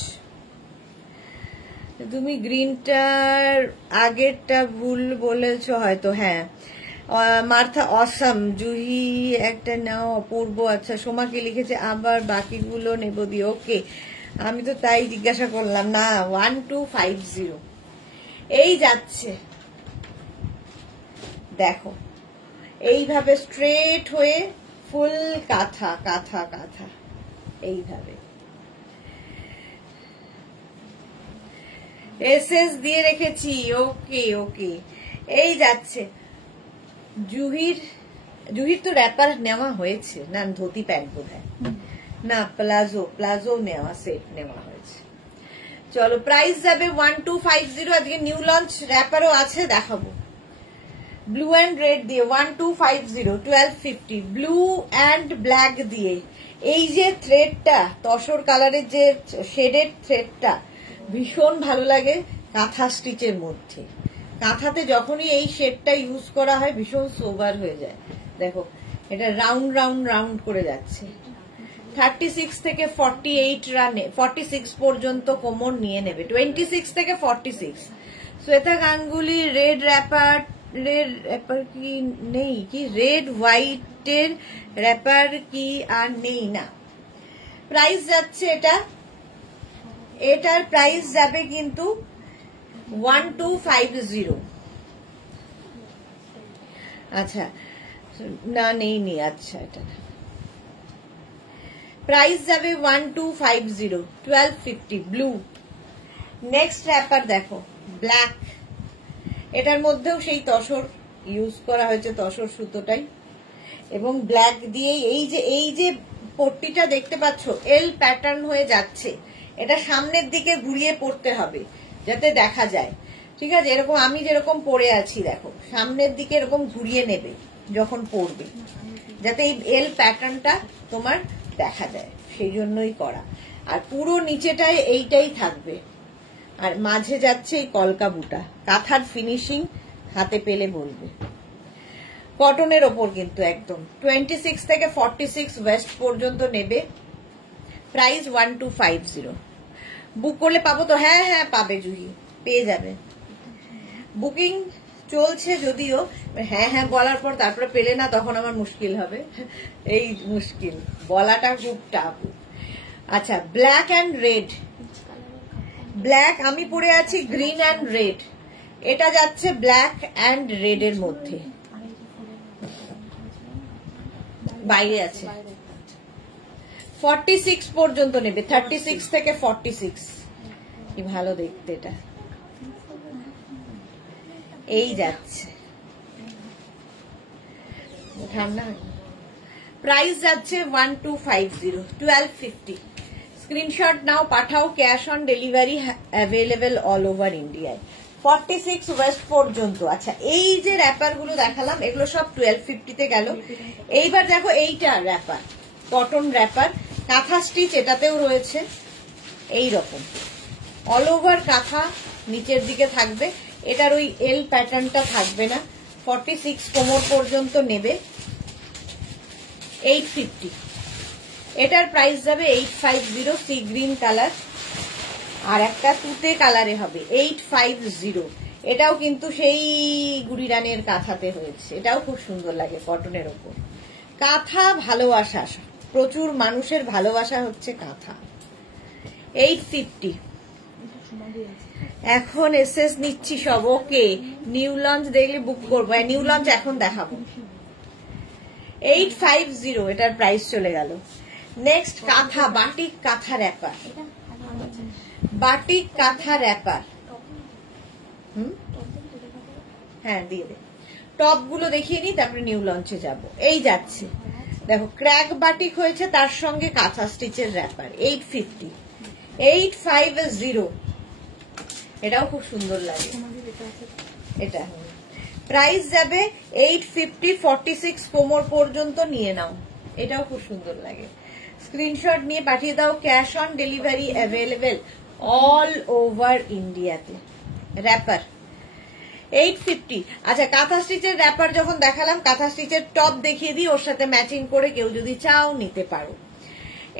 তুমি গ্রিনটার আগেরটা ভুল বলেছ হয়তো, হ্যাঁ। মার্থা অসাম, জুহি একটা নাও, অপূর্ব, আচ্ছা। সোমাকে লিখেছে আবার বাকিগুলো নেব দি, ওকে। আমি তো তাই জিজ্ঞাসা করলাম না। 1250 এই যাচ্ছে, দেখো এইভাবে স্ট্রেট হয়ে ফুল কাঁথা কাঁথা কাঁথা, এইভাবে এসএস দিয়ে রেখেছি, ওকে ওকে। এই যাচ্ছে জুহির তো র্যাপার নেওয়া হয়েছে না, ধুতি প্যান্ট বোধহয় না, প্লাজো নেওয়া, সেট নেওয়া হয়েছে। চলো প্রাইস যাবে 1250। আজকে নিউ লঞ্চ র্যাপারও আছে, দেখাবো। ব্লু অ্যান্ড রেড দিয়ে 1250, 1250। ব্লু অ্যান্ড ব্ল্যাক দিয়ে এই যে থ্রেডটা, তসর কালারের যে শেডেড থ্রেডটা ভীষণ ভালো লাগে কাঁথা স্টিচের মধ্যে। কাঁথাতে যখনই এই শেডটা ইউজ করা হয় ভীষণ সোবার হয়ে যায়। দেখো এটা রাউন্ড রাউন্ড রাউন্ড করে যাচ্ছে। 36 থেকে 48 রানে 46 পর্যন্ত কোমর নিয়ে নেবে, 26 থেকে 46। শ্বেতা গাঙ্গুলি রেড র্যাপার কি নেই কি? রেড হোয়াইটের র্যাপার কি আর নেই না? প্রাইস যাচ্ছে এটার প্রাইস যাবে কিন্তু 1250। আচ্ছা না নেই, আচ্ছা এটা প্রাইস যাবে 1250, 1250। ব্লু। নেক্সট র্যাপার দেখো ব্ল্যাক, এটার মধ্যেও সেই তসর ইউজ করা হয়েছে, তসর সুতোটাই, এবং ব্ল্যাক দিয়ে এই যে পট্টিটা দেখতে পাচ্ছ এল প্যাটার্ন হয়ে যাচ্ছে, এটা সামনের দিকে ঘুরিয়ে পড়তে হবে যাতে দেখা যায়, ঠিক আছে? এরকম আমি যেরকম পরে আছি দেখো, সামনের দিকে এরকম ঘুরিয়ে নেবে যখন পরবে, যাতে এই এল প্যাটার্নটা তোমার দেখা যায়, সেই জন্যই করা। আর পুরো নিচেটায় এইটাই থাকবে, আর মাঝে যাচ্ছে এই কলকা বুটা। কাঁথার ফিনিশিং হাতে পেলে বলবে। কটনের ওপর কিন্তু একদম 26 থেকে 46 ওয়েস্ট পর্যন্ত নেবে। প্রাইস 1250। বুক করলে পাবো তো? হ্যাঁ হ্যাঁ পাবে জুহি, পেয়ে যাবে। বুকিং চলছে যদিও, হ্যাঁ হ্যাঁ বলার পর তারপরে পেলে না তখন আমার মুশকিল হবে, এই মুশকিল বলাটা খুব টাফ। আচ্ছা ব্ল্যাক অ্যান্ড রেড, ব্ল্যাক, আমি পরে আছি গ্রিন অ্যান্ড রেড, এটা যাচ্ছে ব্ল্যাক অ্যান্ড রেড এর মধ্যে, বাইরে আছে। 46 পর্যন্ত নেবে, 36 থেকে 46। কি ভালো দেখতে এটা, এই যাচ্ছে ঠান্ডা। প্রাইস যাচ্ছে 1250, 1250। স্ক্রিনশট নাও, পাঠাও, cash on delivery available all over ইন্ডিয়ায়। 46 ওয়েস্ট পর্যন্ত। আচ্ছা, এই যে র্যাপার গুলো দেখালাম এগুলো সব 1250 তে গেল। এইবার দেখো এইটা র্যাপার, কটন র্যাপার, কাঁথা স্টিচ এটাতেও রয়েছে এই রকম, অল ওভার কাঁথা নিচের দিকে থাকবে, এটার ওই এল প্যাটার্নটা থাকবে না। 46 কোমর পর্যন্ত নেবে, 850। এটার প্রাইস যাবে 850, সি গ্রিন কালার, আর একটা তুতে কালারে হবে 850। এটাও কিন্তু সেই গুড়িরানের কাঁথাতে হয়েছে, এটাও খুব সুন্দর লাগে কটনের ওপর। কাঁথা ভালোবাসা, প্রচুর মানুষের ভালোবাসা হচ্ছে কাঁথা। 850। এখন এসএস নিচ্ছি সব, ওকে। নিউ লঞ্চ দেখলে বুক করবো, নিউ লঞ্চ এখন দেখাবো। 850 এটার প্রাইস চলে গেল। নেক্সট কাঁথা, বাটিক কাঁথা র্যাপার, বাটিক কাঁথা র্যাপার। হ্যাঁ দিয়ে দে, টপ গুলো দেখিয়ে নি, তারপরে নিউ লঞ্চে যাব। এই যাচ্ছে দেখো, ক্র্যাক বাটিক হয়েছে, তার সঙ্গে কাঁথা স্টিচের র্যাপার, 850, 850। এটাও খুব সুন্দর লাগে। এটা প্রাইস যাবে 850, 46 কোমর পর্যন্ত নিয়ে নাও, এটাও খুব সুন্দর লাগে। স্ক্রিনশট নিয়ে পাঠিয়ে দাও, cash on delivery available all over ইন্ডিয়াতে। র্যাপার 850। আচ্ছা, কাঁথা স্টিচের র্যাপার যখন দেখালাম, কাঁথা স্টিচের টপ দেখিয়ে দিই, ওর সাথে ম্যাচিং করে কেউ যদি চাও নিতে পারো।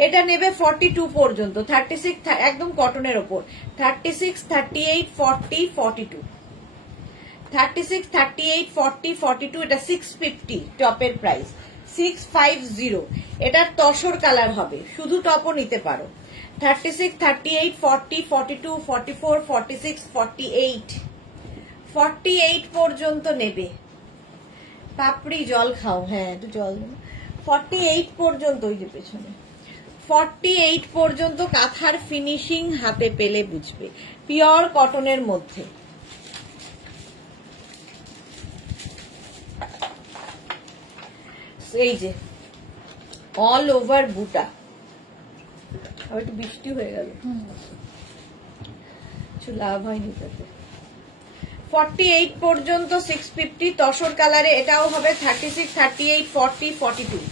এটা নেবে 42 পর্যন্ত, 36 একদম কটনের ওপর, 36, 38, 40, 42, 36, 38, 40, 42। এটা 650 টপের প্রাইস, 650। এটার তসর কালার হবে, শুধু টপও নিতে পারো। 36, 38, 40, 42, 44, 46, 48, 48 পর্যন্ত নেবে। পাপড়ি জল খাও, হ্যাঁ একটু জল দেবো। 48 পর্যন্ত, ওই যে পেছনে 48 পর্যন্ত কাঁথার ফিনিশিং হাতে পেলে বুঝবে, পিওর কটনের মধ্যে। এই যে অল ওভার বুটা, আবার একটু বৃষ্টি হয়ে গেল, কিছু লাভ হয়নি তাতে। 48 পর্যন্ত 650 তসর কালারে, এটাও হবে 36, 38, 40, 42,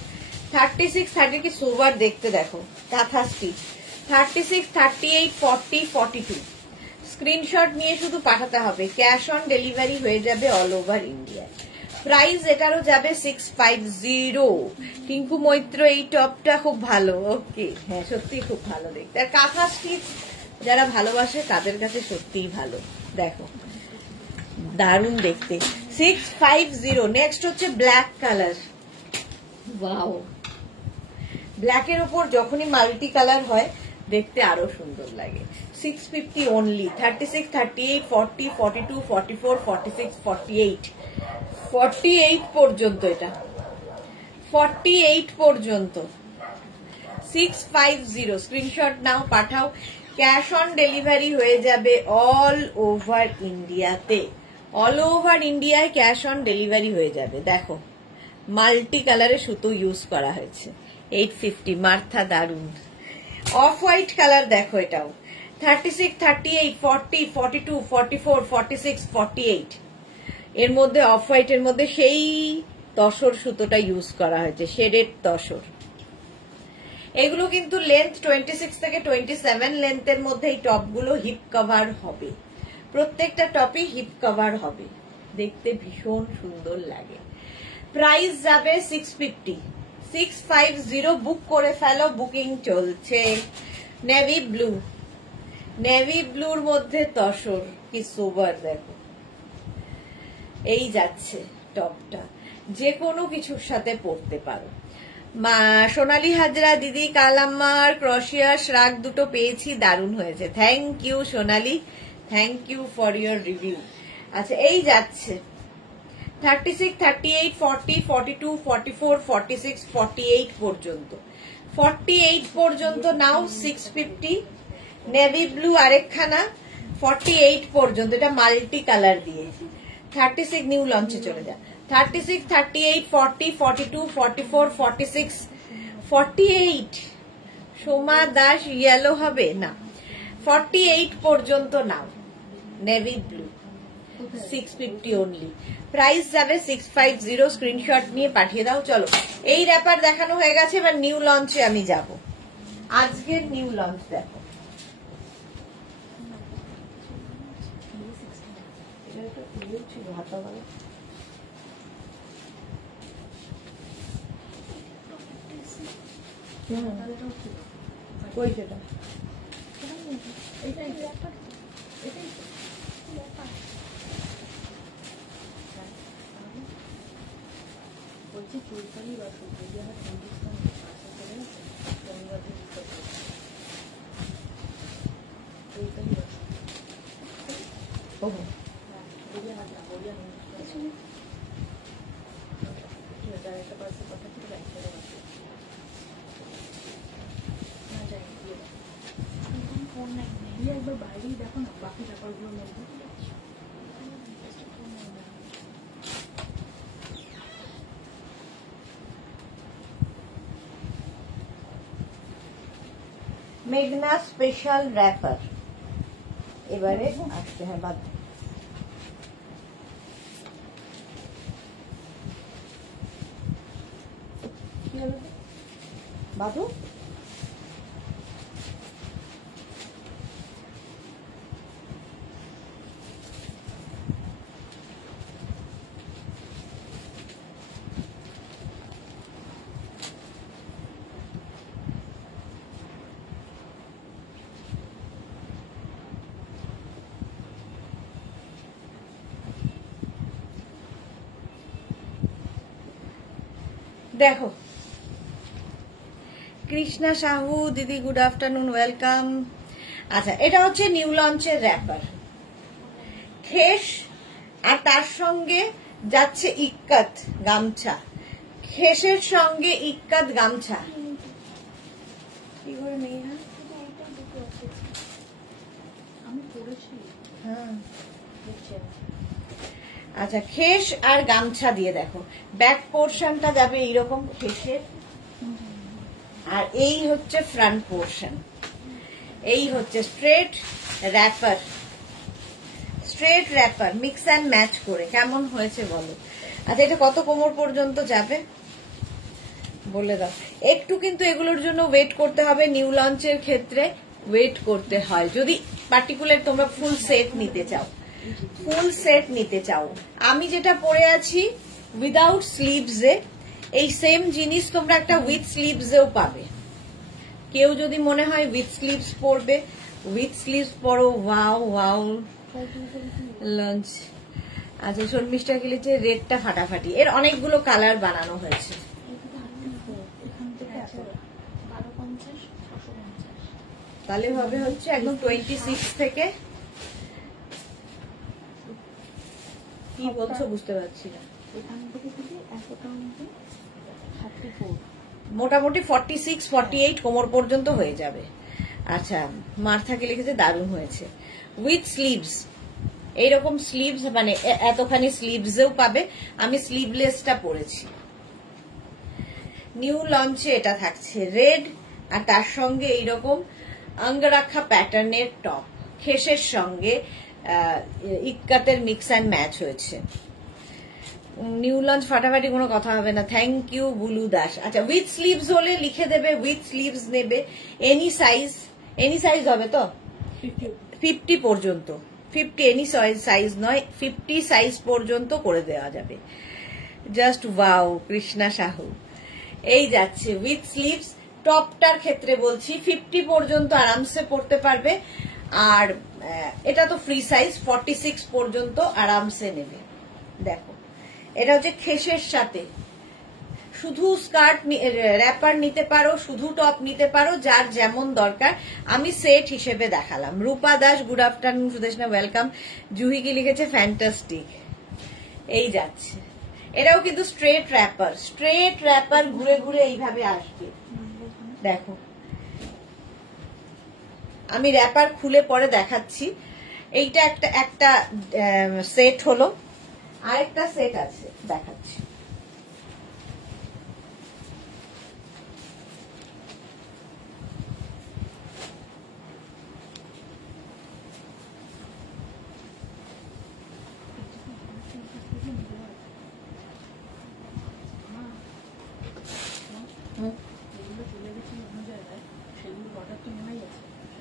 36, 30 কি সোবার দেখতে দেখো, কাঁথা স্টিচ। 36, 38, 40, 42। স্ক্রিনশট নিয়ে শুধু পাঠাতে হবে, ক্যাশ অন ডেলিভারি হয়ে যাবে অল ওভার ইন্ডিয়া। প্রাইস এটারও যাবে 650। টিঙ্কু মৈত্র, এই টপটা খুব ভালো, ওকে। হ্যাঁ সত্যি খুব ভালো দেখতে, আর কাঁথা স্টিচ যারা ভালোবাসে তাদের কাছে সত্যিই ভালো। দেখো দারুণ দেখতে, 650। নেক্সট হচ্ছে ব্ল্যাক কালার, ওয়াও। ব্ল্যাকের ওপর যখনই মাল্টি কালার হয় দেখতে আরো সুন্দর লাগে। 650 অনলি, 36, 38, 40, 42, 44, 46, 48, 48 পর্যন্ত। এটা 48 পর্যন্ত 650। স্ক্রিনশট নাও, পাঠাও, ক্যাশ অন ডেলিভারি হয়ে যাবে অল ওভার ইন্ডিয়াতে। অল ওভার ইন্ডিয়ায় ক্যাশ অন ডেলিভারি হয়ে যাবে। দেখো মাল্টি কালারে সুতো ইউজ করা হয়েছে, 850। মার্থা দারুন। অফ হোয়াইট কালার দেখো, এটাও 36, 38, 40, 42, 44, 46, 48। এর মধ্যে অফ হোয়াইট এর মধ্যে সেই তসর সুতোটা ইউজ করা হয়েছে, শেডেড তসর। এগুলো কিন্তু লেন্থ 26 থেকে 27 লেন্থের মধ্যে এই টপগুলো হিপ কভার হবে, প্রত্যেকটা টপই হিপ কভার হবে, দেখতে ভীষণ সুন্দর লাগে। প্রাইস যাবে 650, 650। বুক করে ফেলো, বুকিং চলছে। নেভি ব্লু, নেভি ব্লুর মধ্যে তসর, কি সোবার দেখো। এই যাচ্ছে টপটা, যে কোনো কিছুর সাথে পরতে পারো। সোনালী হাজরা দিদি, কাল আমার ক্রোশিয়া শ্রাগ দুটো পেয়েছি, দারুণ হয়েছে। Thank you Sonali, thank you for your review. আচ্ছা এই যাচ্ছে 36, 38, 40, 42, 44, 46, 48 পর্যন্ত। 48 পর্যন্ত নাও 650। নেভি ব্লু আরেকখানা 48 পর্যন্ত, এটা মাল্টি কালার দিয়ে। 36 নিউ লঞ্চে চলে যা। 36, 38, 40, 42, 44, 46, 48। সোমা দাস ইয়েলো হবে না, 48 পর্যন্ত নাও। নেভি ব্লু 650 অনলি, প্রাইস যাবে 650। স্ক্রিনশট নিয়ে পাঠিয়ে দাও। চলো এই র্যাপার দেখানো হয়ে গেছে, এবার নিউ লঞ্চে আমি যাব। আজকের নিউ লঞ্চ দেখো, বলছি চুলকানি বা যদি আমার হিন্দুস্তান একটা পার্সেল কথা ছিল একবার বাইরেই দেখো না বাকি ব্যাপারগুলোর মধ্যে। মেঘনা স্পেশাল র্যাপার এবারে আসতে হয়। বাদ কি হলো বাদু? দেখো কৃষ্ণা সাহু দিদি, গুড আফটারনুন, ওয়েলকাম। আচ্ছা এটা হচ্ছে নিউ লঞ্চের র্যাপার, খেস আর তার সঙ্গে যাচ্ছে ইক্কাত গামছা, খেসের সঙ্গে ইক্কাত গামছা। কি করে নেই না আমি পড়েছি। হ্যাঁ আচ্ছা খেস আর গামছা দিয়ে দেখো, ব্যাক পোর্শনটা যাবে এইরকম খেসের, আর এই হচ্ছে ফ্রন্ট পোর্শন। এই হচ্ছে straight wrapper, straight wrapper mix and match করে। কেমন হয়েছে বলো? আচ্ছা এটা কত কোমর পর্যন্ত যাবে বলে দাও একটু। কিন্তু এগুলোর জন্য ওয়েট করতে হবে, নিউ লঞ্চের ক্ষেত্রে ওয়েট করতে হয় যদি পার্টিকুলার তোমরা ফুল সেট নিতে চাও। ফুল সেট নিতে চাও, আমি যেটা পরে আছি উইদাউট স্লিভসে, এই সেম জিনিস তোমরা একটা উইথ স্লিভসেও পাবে। কেউ যদি মনে হয় উইথ স্লিভস পরবে, উইথ স্লিভস পরো। Wow wow launch. আচ্ছা শর্মিষ্ঠা গিলিতে রেডটা ফাটাফাটি, এর অনেকগুলো কালার বানানো হয়েছে। তাহলে হবে হচ্ছে একদম 26 থেকে। কি বলছো বুঝতে পারছি না। মোটামুটি 46, 48 কোমর পর্যন্ত হয়ে যাবে। আচ্ছা মার্থাকে লিখেছে দারুণ হয়েছে, উইথ স্লিভস। এইরকম স্লিভস মানে এতখানি স্লিভসেও পাবে, আমি স্লিভলেসটা পরেছি। নিউ লঞ্চে এটা থাকছে রেড, আর তার সঙ্গে এইরকম অঙ্গরাখা প্যাটার্নের টপ, খেসের সঙ্গে ইক্কাতের মিক্স অ্যান্ড ম্যাচ হয়েছে। নিউ লঞ্চ ফাটাফাটি, কোনো কথা হবে না। Thank you Bulu Das. আচ্ছা উইথ স্লিভস হলে লিখে দেবে উইথ স্লিভস নেবে। এনি সাইজ হবে তো 50 পর্যন্ত, 50 এনি সাইজ নয়, 50 সাইজ পর্যন্ত করে দেওয়া যাবে। Just wow Krishna Sahu. এই যাচ্ছে উইথ স্লিভস, টপটার ক্ষেত্রে বলছি 50 পর্যন্ত আরামসে পড়তে পারবে। আর এটা তো ফ্রি সাইজ, 46 পর্যন্ত আরামসে নেবে। দেখো এটা হচ্ছে খেসের সাথে শুধু স্কার্ট র্যাপার নিতে পারো, শুধু টপ নিতে পারো, যার যেমন দরকার। আমি সেট হিসেবে দেখালাম। Rupa Das, good afternoon. Sudeshna, welcome. Juhi কি লিখেছে, ফ্যান্টাস্টিক। এই যাচ্ছে, এটাও কিন্তু স্ট্রেট র্যাপার। স্ট্রেট র্যাপার ঘুরে ঘুরে এইভাবে আসবে। দেখো, আমি র্যাপার খুলে পরে দেখাচ্ছি। এইটা একটা সেট হলো, আরেকটা সেট আছে, দেখাচ্ছি।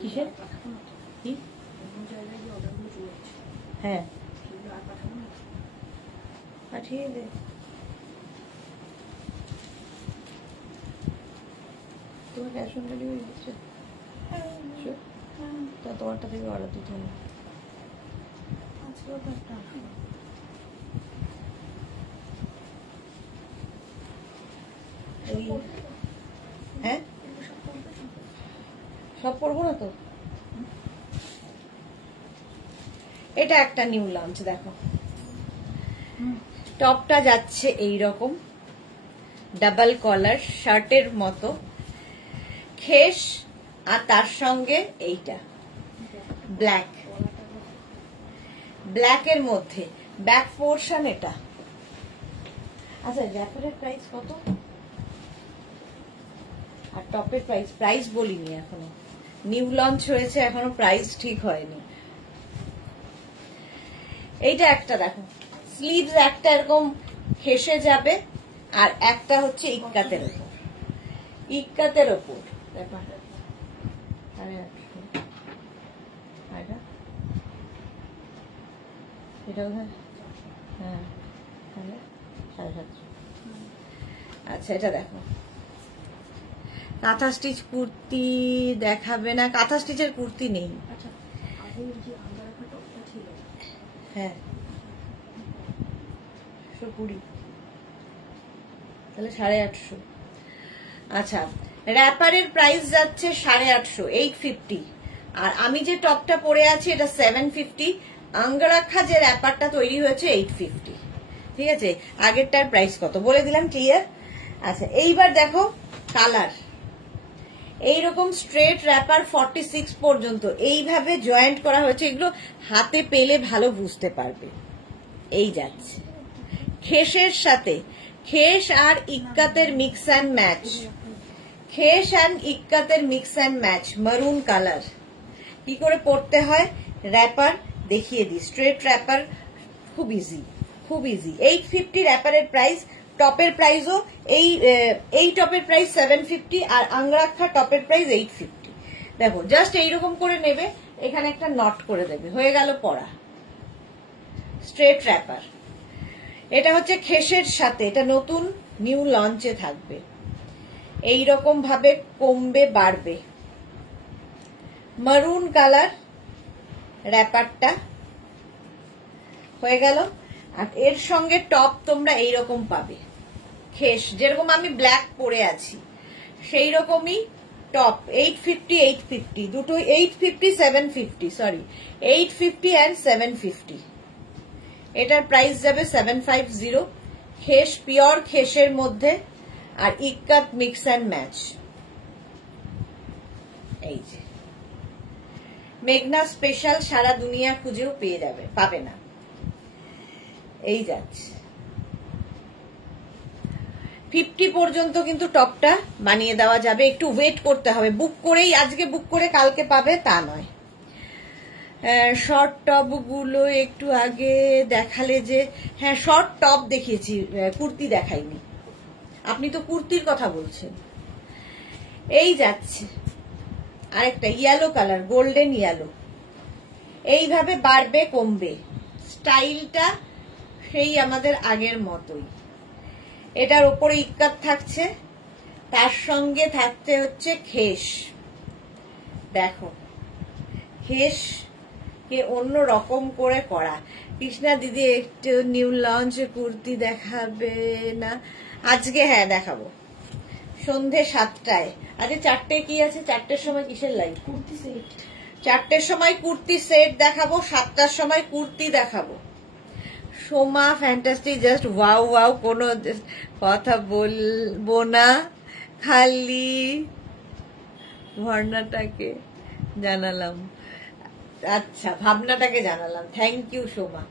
কিসের? হ্যাঁ, পাঠিয়ে দে। তোমার ক্যাশ অন ডেলিভারি হচ্ছে? তা তোমারটা থেকে অর্ডার দিতে হবে। হ্যাঁ, সব পড়বো না তো। এটা একটা নিউ লঞ্চ, দেখো। টপটা যাচ্ছে এইরকম ডাবল কলার শার্টের মতো, খেস, আর তার সঙ্গে এইটা ব্ল্যাক, ব্ল্যাকের মধ্যে ব্যাক পোর্শন এটা। আচ্ছা, র্যাপারের প্রাইস কত আর টপের প্রাইস বলিনি এখনো, নিউ লঞ্চ হয়েছে, এখনো প্রাইস ঠিক হয়নি। এইটা একটা দেখো, স্লিভস একটা এরকম খেসে যাবে, আর একটা হচ্ছে ইক্কাতের ওপর, ইক্কাতের ওপর। দেখো, এটা হ্যাঁ, 750। আচ্ছা, এটা দেখো, কাঁথা স্টিচ কুর্তি দেখাবে না? কাঁথা স্টিচের কুর্তি নেই। হ্যাঁ, 120, তাহলে 850। আচ্ছা, র্যাপারের প্রাইস যাচ্ছে 850, 850। আর আমি যে টপটা পরে আছি এটা 750। আঙ্গরাক্ষা যে র্যাপারটা তৈরি হয়েছে 850। ঠিক আছে, আগেরটার প্রাইস কত বলে দিলাম, ক্লিয়ার? আচ্ছা, এইবার দেখো কালার। এইরকম স্ট্রেট র্যাপার 46 পর্যন্ত এইভাবে জয়েন্ট করা হয়েছে। এগুলো হাতে পেলে ভালো বুঝতে পারবে। এই যাচ্ছে খেসের সাথে, খেস আর ইক্কাতের mix and match, khes and ইক্কাতের mix and match, maroon colour. কি করে পড়তে হয় র্যাপার দেখিয়ে দিই। স্ট্রেট র্যাপার খুব ইজি, খুব ইজি। 850 র্যাপারের প্রাইস। টপের প্রাইসও এই টপের প্রাইস 750, আর আঙ্গরাক্ষা টপের প্রাইস 850। দেখো, জাস্ট এইরকম করে নেবে, এখানে একটা নট করে দেবে, হয়ে গেল পরা। Straight wrapper. এটা হচ্ছে খেসের সাথে, এটা নতুন নিউ লঞ্চে থাকবে। এইরকম ভাবে কমবে বাড়বে। মারুন কালার র্যাপারটা হয়ে গেল। আর এর সঙ্গে টপ তোমরা এইরকম পাবে, খেস যেরকম আমি ব্ল্যাক পরে আছি সেই রকমই টপ। 850, 850 দুটো, 850, 750, সরি 850 অ্যান্ড 750। এটার প্রাইস যাবে 750। খেস, পিওর খেসের মধ্যে, আর ইক্কাত মিক্স অ্যান্ড ম্যাচ। এই যে মেঘনা স্পেশাল, সারা দুনিয়া খুঁজেও পেয়ে যাবে, পাবে না। এই যাচ্ছে 50 পর্যন্ত কিন্তু টপটা বানিয়ে দেওয়া যাবে। একটু ওয়েট করতে হবে, বুক করেই, আজকে বুক করে কালকে পাবে তা নয়। শর্ট টপ গুলো একটু আগে দেখালে যে, হ্যাঁ শর্ট টপ দেখিয়েছি, কুর্তি দেখাইনি। আপনি তো কুর্তির কথা বলছেন। এই যাচ্ছে আরেকটা ইয়েলো কালার, গোল্ডেন ইয়েলো। এইভাবে বাড়বে কমবে, স্টাইলটা সেই আমাদের আগের মতোই। এটার ওপরে ইক্কাত থাকছে, তার সঙ্গে থাকতে হচ্ছে খেস। দেখো, খেস কে অন্য রকম করে করা। কৃষ্ণা দিদি একটু নিউ লঞ্চ কুর্তি দেখাবে না? আজকে হ্যাঁ দেখাবো সন্ধে 7টায়। আরে 4টে কি আছে, 4টের সময় কিসের লাইভ? কুর্তি সেট। 4টের সময় কুর্তি সেট দেখাবো, 7টার সময় কুর্তি দেখাবো। Soma fantastic, just wow wow, কোনো কথা বলবো না, খালি ভাবনাটাকে জানালাম। আচ্ছা, ভাবনাটাকে জানালাম, থ্যাংক ইউ সোমা।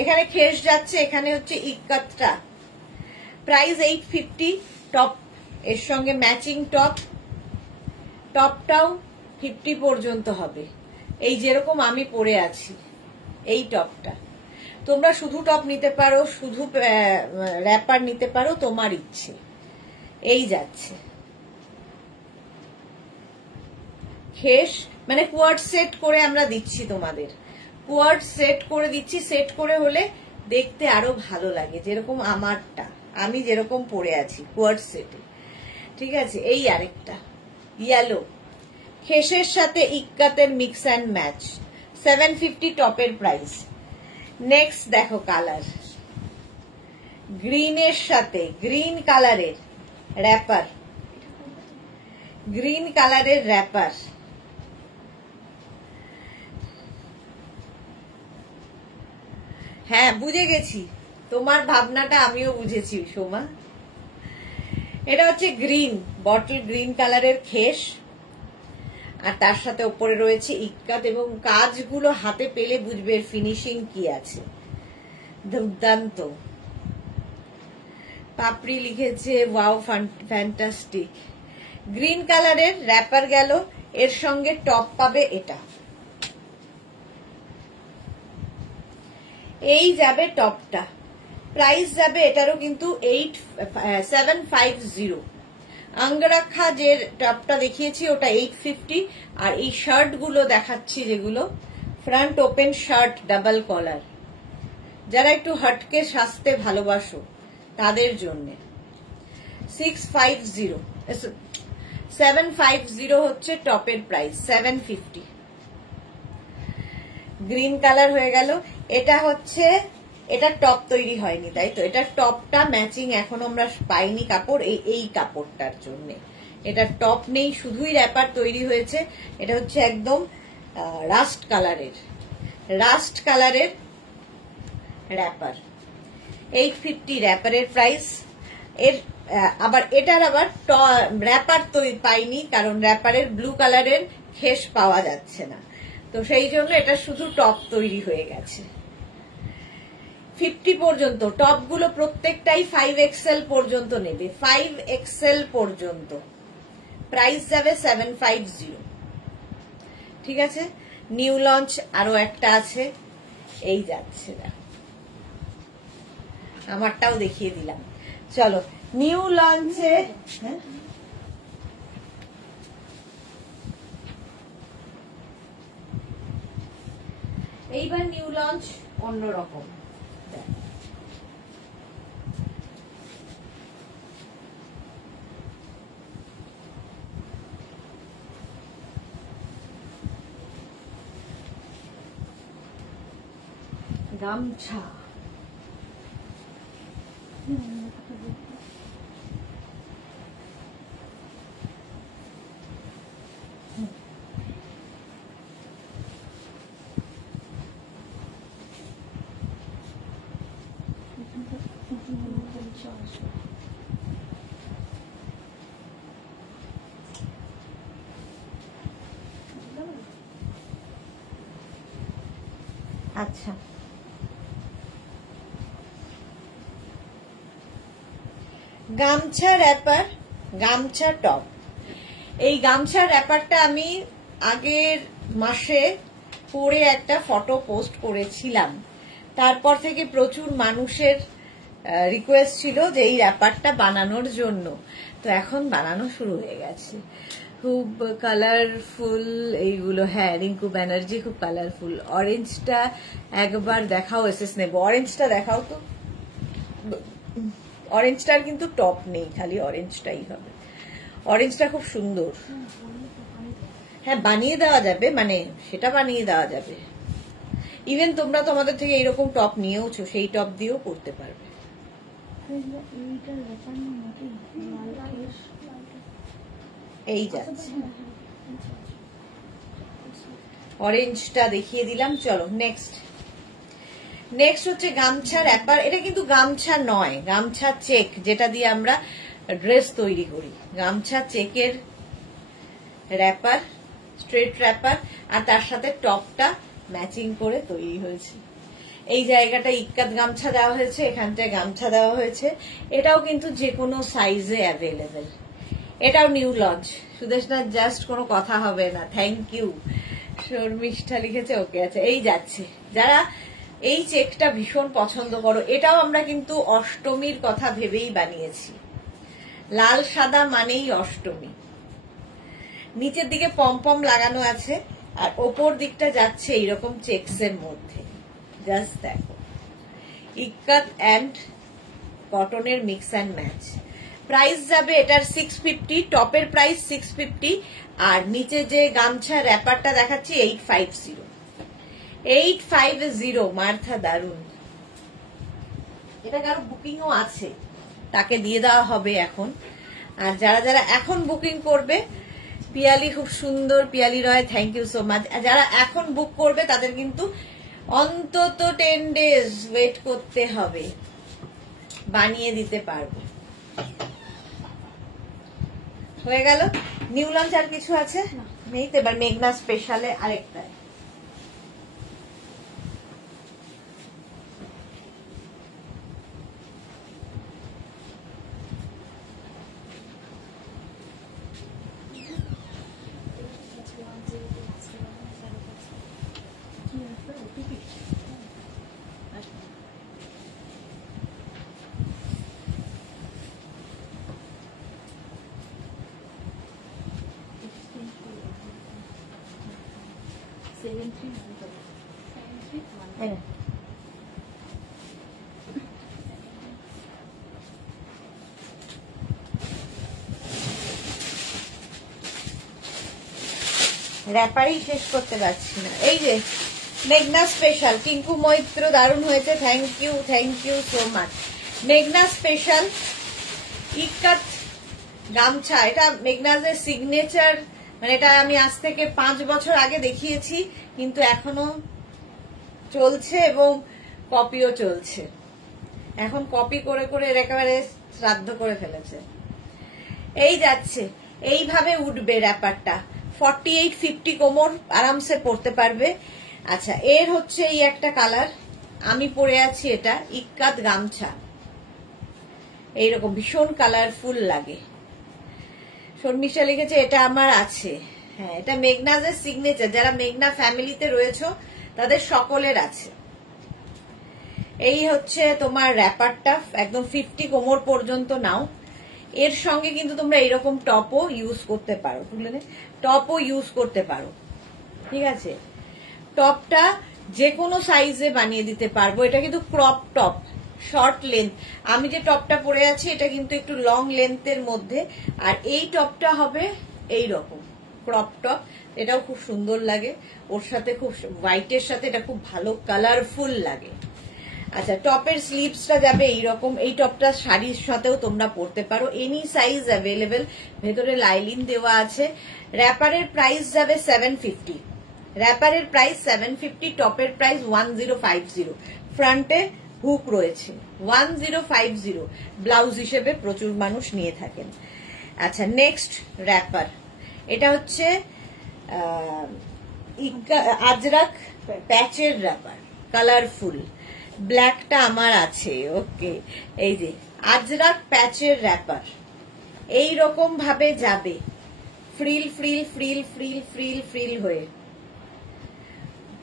এখানে খেস যাচ্ছে, এখানে হচ্ছে ইক্কাতটা, প্রাইস 850, টপ এর সঙ্গে ম্যাচিং টপ, টপটাও 50 পর্যন্ত হবে। এই যেরকম আমি পরে আছি এই টপটা, তোমরা শুধু টপ নিতে পারো, শুধু র্যাপার নিতে পারো, তোমার ইচ্ছে। এই যাচ্ছে খেস, মানে কোয়ার্ড সেট করে আমরা দিচ্ছি তোমাদের, কোয়ার্ড সেট করে দিচ্ছি। সেট করে হলে দেখতে আরো ভালো লাগে, যেরকম আমারটা, আমি যেরকম পরে আছি কোয়ার্ড সেটে। ঠিক আছে, এই আরেকটা ইয়েলো, খেসের সাথে ইক্কাতের মিক্স অ্যান্ড ম্যাচ, 750 টপের প্রাইস। নেক্সট দেখো কালার, গ্রিনের সাথে গ্রিন কালারের র্যাপার, গ্রিন কালারের র্যাপার। হ্যাঁ বুঝে গেছি, তোমার ভাবনাটা আমিও বুঝেছি সোমা। এটা হচ্ছে গ্রিন, বটল গ্রিন কালারের খেস, আর তার সাথে ওপরে রয়েছে ইক্কাত, এবং কাজগুলো হাতে পেলে বুঝবে ফিনিশিং কি আছে, দুর্দান্ত। পাপড়ি লিখেছে ওয়াও ফ্যান্টাস্টিক। গ্রিন কালারের র্যাপার গেল, এর সঙ্গে টপ পাবে এটা, এই যাবে টপটা, প্রাইস যাবে এটারও কিন্তু 750। আঙ্গরাখা যে টপটা দেখিয়েছি ওটা 850, আর এই শার্ট গুলো দেখাচ্ছি যেগুলো ফ্রন্ট ওপেন শার্ট ডাবল কলার, যারা একটু হটকে সাজতে ভালোবাসো তাদের জন্য 750 হচ্ছে টপের প্রাইস, 750। গ্রিন কালার হয়ে গেল। এটা হচ্ছে, এটা টপ তৈরি হয়নি তাই তো, এটা টপটা ম্যাচিং এখনো আমরা পাইনি কাপড়, এই কাপড়টার জন্য। এটা টপ নেই, শুধুই র্যাপার তৈরি হয়েছে। এটা হচ্ছে একদম রাস্ট কালারের র্যাপার, 850 র্যাপারের প্রাইস। এর আবার এটার আবার র্যাপার পাইনি, কারণ র্যাপারের ব্লু কালারের খেস পাওয়া যাচ্ছে না, তো সেই জন্য এটা শুধু টপ তৈরি হয়ে গেছে। 50 পর্যন্ত টপগুলো প্রত্যেকটাই 5XL পর্যন্ত নেবে, 5XL পর্যন্ত, প্রাইস যাবে 750। ঠিক আছে, নিউ লঞ্চ আরো একটা আছে, এই যাচ্ছে, আমারটাও দেখিয়ে দিলাম। চলো নিউ লঞ্চে, এইবার নিউ লঞ্চ অন্যরকম। গামছা, আচ্ছা গামছা র্যাপার, গামছা টপ। এই গামছা র্যাপারটা আমি আগের মাসে পরে একটা ফটো পোস্ট করেছিলাম, তারপর থেকে প্রচুর মানুষের রিকোয়েস্ট ছিল যে এই র্যাপারটা বানানোর জন্য, তো এখন বানানো শুরু হয়ে গেছে। খুব কালারফুল এইগুলো, হ্যাঁ রিঙ্কু ব্যানার্জি খুব কালারফুল। অরেঞ্জটা একবার দেখাও, এসএস নেব, অরেঞ্জটা দেখাও তো। অরেঞ্জটার কিন্তু টপ নেই, খালি অরেঞ্জটাই হবে। অরেঞ্জটা খুব সুন্দর, হ্যাঁ বানিয়ে দেওয়া যাবে, মানে সেটা বানিয়ে দেওয়া যাবে। ইভেন তোমরা তোমাদের থেকে এইরকম টপ নিয়েওছো, সেই টপ দিয়েও করতে পারবে। এই যাচ্ছে, অরেঞ্জটা দেখিয়ে দিলাম। চলো নেক্সট। নেক্সট হচ্ছে গামছা র্যাপার। এটা কিন্তু গামছা নয়, গামছা চেক, যেটা দিয়ে আমরা ড্রেস তৈরি করি। গামছা চেকের র্যাপার, স্ট্রেট র্যাপার, আর তার সাথে টপটা ম্যাচিং করে তৈরি হয়েছে। এই জায়গাটা ইক্কাত গামছা দেওয়া হয়েছে, এখানটায় গামছা দেওয়া হয়েছে। এটাও কিন্তু যে কোনো সাইজে অ্যাভেলেবেল। এটাও নিউ লঞ্চ। সুদেশনা জাস্ট কোনো কথা হবে না, থ্যাংক ইউ। শর্মিষ্ঠা লিখেছে ওকে আছে। এই যাচ্ছে, যারা এই চেকটা ভীষণ পছন্দ করো, এটাও আমরা কিন্তু অষ্টমীর কথা ভেবেই বানিয়েছি। লাল সাদা মানেই অষ্টমী। নিচের দিকে পম লাগানো আছে, আর ওপর দিকটা যাচ্ছে এইরকম চেকসের মধ্যে। জাস্ট দেখো, ইক্কাত অ্যান্ড কটনের মিক্স অ্যান্ড ম্যাচ। প্রাইস যাবে এটার 650, টপের প্রাইস 650, আর নিচে যে গামছা র্যাপারটা দেখাচ্ছি 850। 850 মার্থা, দারুন। এটা কারো বুকিংও আছে, তাকে দিয়ে দেওয়া হবে এখন। আর যারা যারা এখন বুকিং করবে, পিয়ালি খুব সুন্দর, পিয়ালি রয়, থ্যাংক ইউ সো মাচ। যারা এখন বুক করবে তাদের কিন্তু অন্তত 10 days ওয়েট করতে হবে, বানিয়ে দিতে পারবো। হয়ে গেল নিউ লঞ্চ। আর কিছু আছে নেই তো? এবার মেঘনা স্পেশালে আরেকটা। র্যাপারই শেষ করতে পারছি না। এই যে মেঘনা স্পেশাল, টিঙ্কু মৈত্র, দারুণ হয়েছে, থ্যাংক ইউ সো মাচ। মেঘনা স্পেশাল ইক্কাত গামছা, এটা মেঘনাজের সিগনেচার। মানে এটা আমি আজ থেকে 5 বছর আগে দেখিয়েছি, কিন্তু এখনো চলছে এবং কপিও চলছে। এখন কপি করে করে একেবারে শ্রাদ্ধ করে ফেলেছে। এই যাচ্ছে, এইভাবে উঠবে র্যাপারটা। 48-50 কোমর আরামসে পরতে পারবে। আচ্ছা, এর হচ্ছে এই একটা কালার, আমি পরে আছি এটা ইক্কাত গামছা, এইরকম ভীষণ কালারফুল লাগে। শর্মিষ্ঠা লিখেছে এটা আমার আছে। হ্যাঁ, এটা মেঘনাজের সিগনেচার। যারা মেঘনা ফ্যামিলিতে রয়েছে তাদের সকলের আছে। এই হচ্ছে তোমার র্যাপারটা, একদম 50 কোমর পর্যন্ত নাও। এর সঙ্গে কিন্তু তোমরা এরকম টপও ইউজ করতে পারো, টপও ইউজ করতে পারো, ঠিক আছে? টপটা যে কোনো সাইজে বানিয়ে দিতে পারবো। এটা কিন্তু ক্রপ টপ, শর্ট লেন্থ। আমি যে টপটা পরে আছি এটা কিন্তু একটু লং লেন্থের মধ্যে, আর এই টপটা হবে এই রকম ক্রপ টপ। এটাও খুব সুন্দর লাগে, ওর সাথে খুব হোয়াইটের সাথে এটা খুব ভালো কালারফুল লাগে। আচ্ছা, টপের স্লিভসটা যাবে এইরকম। এই টপটা শাড়ির সাথেও তোমরা পরতে পারো, এনি সাইজ অ্যাভেলেবেল। ভেতরে লাইলিন দেওয়া আছে। র্যাপারের প্রাইস যাবে 750। র্যাপারের প্রাইস 750, টপের প্রাইস 1050। ফ্রন্টে হুক রয়েছে 1050। ব্লাউজ হিসেবে প্রচুর মানুষ নিয়ে থাকেন। আচ্ছা, নেক্সট র্যাপার, এটা হচ্ছে আজরাক প্যাচের র্যাপার, কালারফুল। ব্ল্যাকটা আমার আছে, ওকে। এই যে আজরাক প্যাচের র্যাপার, এইরকম ভাবে যাবে, frill frill frill frill frill frill হয়ে।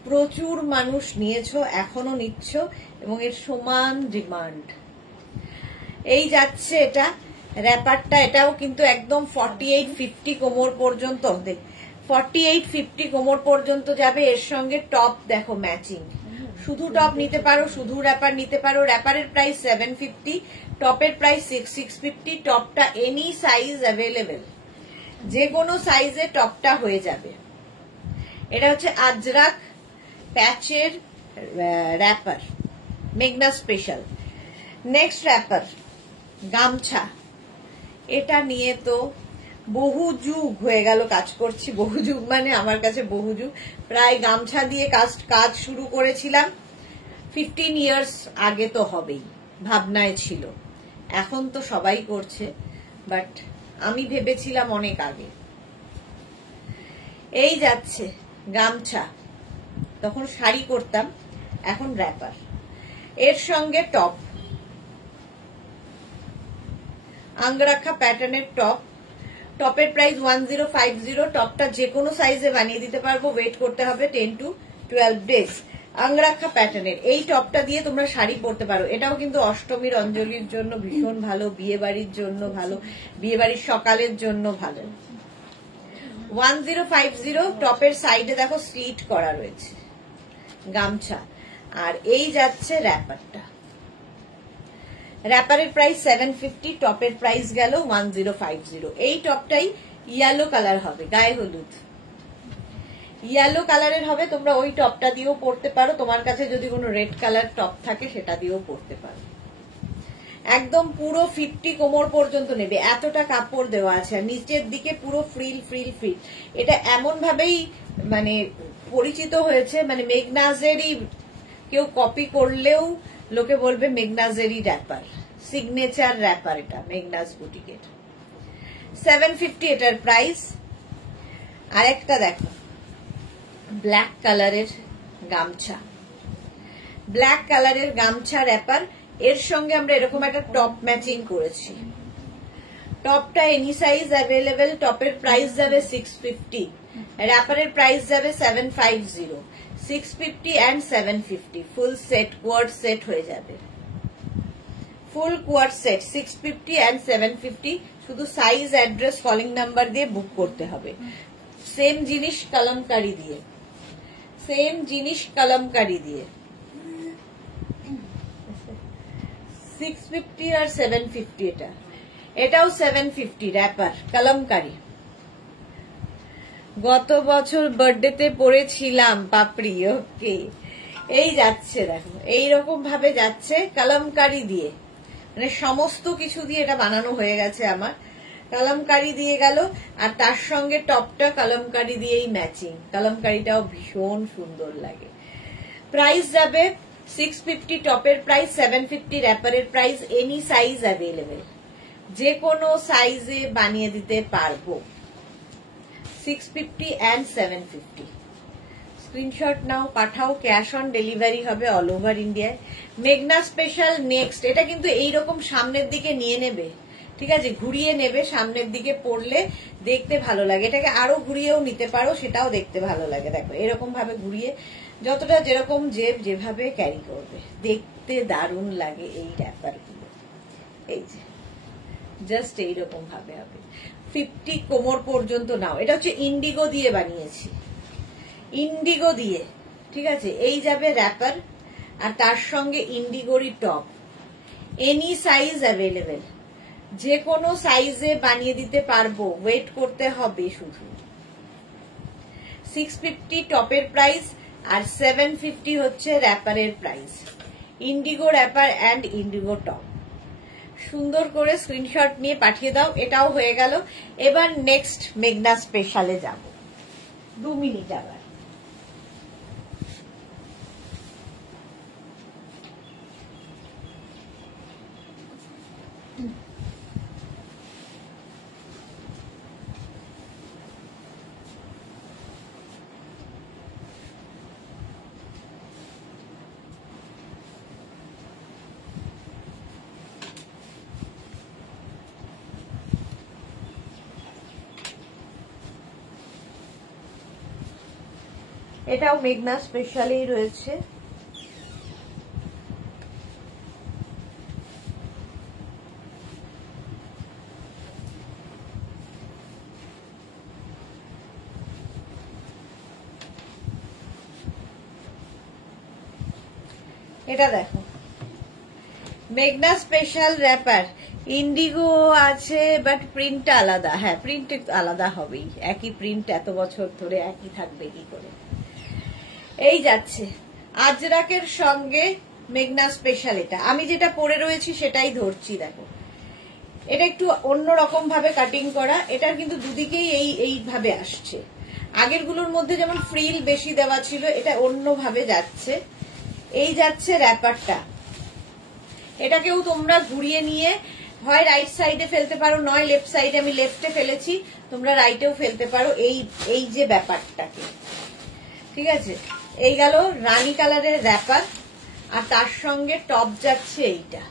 প্রচুর মানুষ নিয়েছো, এখনো নিচ্ছ, এবং এর সমান ডিমান্ড। এই যাচ্ছে এটা র্যাপারটা, এটাও কিন্তু একদম 48-50 কোমর পর্যন্ত, 48-50 কোমর পর্যন্ত যাবে। এর সঙ্গে টপ দেখো ম্যাচিং। শুধু টপ নিতে পারো, শুধু র্যাপার নিতে পারো। র্যাপারের প্রাইস 750, টপের প্রাইস 650। টপটা এনি সাইজ অ্যাভেলেবেল, যে কোনো সাইজে টপটা হয়ে যাবে। এটা হচ্ছে আজরাক প্যাচের র্যাপার, মেঘনা স্পেশাল। নেক্সট র্যাপার, গামছা, এটা নিয়ে তো বহু যুগ হয়ে গেল কাজ করছি। বহু যুগ মানে আমার কাছে বহু যুগ, প্রায় গামছা দিয়ে কাজ শুরু করেছিলাম 15 ইয়ার্স আগে তো হবেই, ভাবনায় ছিল। এখন তো সবাই করছে, বাট আমি ভেবেছিলাম অনেক আগে। এই যাচ্ছে গামছা, তখন শাড়ি করতাম, এখন র্যাপার, এর সঙ্গে টপ, আঙ্গরাখা প্যাটার্নের টপ। টপের প্রাইস 1050। টপটা যে কোনো সাইজে বানিয়ে দিতে পারবো, ওয়েট করতে হবে 10 to 12 ডেজ। আঙ্গরাখা প্যাটার্নের এই টপটা দিয়ে তোমরা শাড়ি পরতে পারো। এটাও কিন্তু অষ্টমীর অঞ্জলির জন্য ভীষণ ভালো, বিয়ে বাড়ির জন্য ভালো, বিয়ে বাড়ির সকালের জন্য ভালো। 1050। টপের সাইডে দেখো স্লিট করা রয়েছে, গামছা। আর এই যাচ্ছে র্যাপারটা, র্যাপারের প্রাইস 750, টপের প্রাইস গেল 1050। এই টপটাই ইয়েলো কালার হবে, গায়ে হলুদ ইয়েলো কালারের হবে। তোমরা ওই টপটা দিয়েও পরতে পারো, তোমার কাছে যদি কোনো রেড কালার টপ থাকে সেটা দিয়েও পরতে পারো। একদম পুরো 50 কোমর পর্যন্ত নেবে, এতটা কাপড় দেওয়া আছে, আর নিচের দিকে পুরো ফ্রিল ফ্রিল ফ্রিল। এটা এমন ভাবেই মানে পরিচিত হয়েছে, মানে মেঘনাজেরই কেউ কপি করলেও লোকে বলবে মেঘনাজেরই র্যাপার, সিগনেচার র্যাপার এটা মেঘনাজ বুটিকের। 750 এটার প্রাইস। আর একটা দেখো ব্ল্যাক কালারের গামছা, ব্ল্যাক কালারের গামছা র্যাপার, এর সঙ্গে আমরা এরকম একটা টপ ম্যাচিং করেছি। টপটা এনি সাইজ অ্যাভেলেবেল, টপের প্রাইস যাবে 650, র্যাপারের প্রাইস যাবে 750। 650 and 750 ফুল সেট, কোয়ার্ড সেট হয়ে যাবে, ফুল কোয়ার্ড সেট 650 and 750। শুধু সাইজ, অ্যাড্রেস, কলিং নাম্বার দিয়ে বুক করতে হবে। সেম জিনিস কলমকারি দিয়ে, সেম জিনিস কলমকারি দিয়ে 650 আর 750। এটাও 750 র্যাপার কলমকারি। গত বছর বার্থডেতে পরেছিলাম পাপড়ি। ওকে, এই যাচ্ছে দেখো, এইরকম ভাবে যাচ্ছে কলমকারি দিয়ে, মানে সমস্ত কিছু দিয়ে এটা বানানো হয়ে গেছে আমার। কলমকারি দিয়ে গেল, আর তার সঙ্গে টপটা কলমকারি দিয়েই ম্যাচিং। কলমকারিটাও ভীষণ সুন্দর লাগে। প্রাইস যাবে 650, টপের প্রাইস 750, র্যাপারের প্রাইস এনি সাইজ অ্যাভেলেবেল, যে কোনো সাইজে বানিয়ে দিতে পারবো। 650 and 750। স্ক্রিনশট নাও, পাঠাও, ক্যাশ অন ডেলিভারি হবে অল ওভার ইন্ডিয়ায়। মেঘনা স্পেশাল নেক্সট, এটা কিন্তু এইরকম সামনের দিকে নিয়ে নেবে, ঠিক আছে, ঘুরিয়ে নেবে, সামনের দিকে পরলে দেখতে ভালো লাগে। এটাকে আরো ঘুরিয়েও নিতে পারো, সেটাও দেখতে ভালো লাগে। দেখো এরকম ভাবে ঘুরিয়ে, যতটা যেরকম যেভাবে ক্যারি করবে, দেখতে দারুণ লাগে এই র্যাপার গুলো। এই যে জাস্ট এইরকম ভাবে হবে, 50 কোমর পর্যন্ত নাও। এটা হচ্ছে ইন্ডিগো দিয়ে বানিয়েছি, ইন্ডিগো দিয়ে, ঠিক আছে। এই যাবে র্যাপার, আর তার সঙ্গে ইন্ডিগোরই টপ, এনি সাইজ অ্যাভেলেবেল, যে কোনো সাইজে বানিয়ে দিতে পারবো, ওয়েট করতে হবে শুধু। 650 টপের প্রাইস, আর 750 হচ্ছে র্যাপারের price. Indigo wrapper and indigo top. সুন্দর করে স্ক্রিনশট নিয়ে পাঠিয়ে দাও। এটাও হয়ে গেল। এবার নেক্সট মেঘনা স্পেশালে যাব, 2 মিনিট আবার। এটাও মেঘনা স্পেশালেই রয়েছে। এটা দেখো মেঘনা স্পেশাল র্যাপার, ইন্ডিগো আছে বাট প্রিন্টটা আলাদা। হ্যাঁ, প্রিন্ট আলাদা হবেই, একই প্রিন্ট এত বছর ধরে একই থাকবে কি করে। এই যাচ্ছে আজরাকের সঙ্গে মেঘনা স্পেশাল। এটা আমি যেটা পরে রয়েছি সেটাই ধরছি, দেখো এটা একটু অন্যরকম ভাবে কাটিং করা, এটার কিন্তু দুদিকেই এইভাবে আসছে। আগের গুলোর মধ্যে যেমন ফ্রিল বেশি দেওয়া ছিল, এটা অন্যভাবে যাচ্ছে। এই যাচ্ছে র্যাপারটা, এটাকেও তোমরা ঘুরিয়ে নিয়ে হয় রাইট সাইডে ফেলতে পারো, নয় লেফট সাইডে, আমি লেফটে ফেলেছি, তোমরা রাইটেও ফেলতে পারো। এই যে ব্যাপারটাকে, ঠিক আছে। এই গেল রানী কালারের র্যাপার, আর তার সঙ্গে টপ যাচ্ছে এইটা।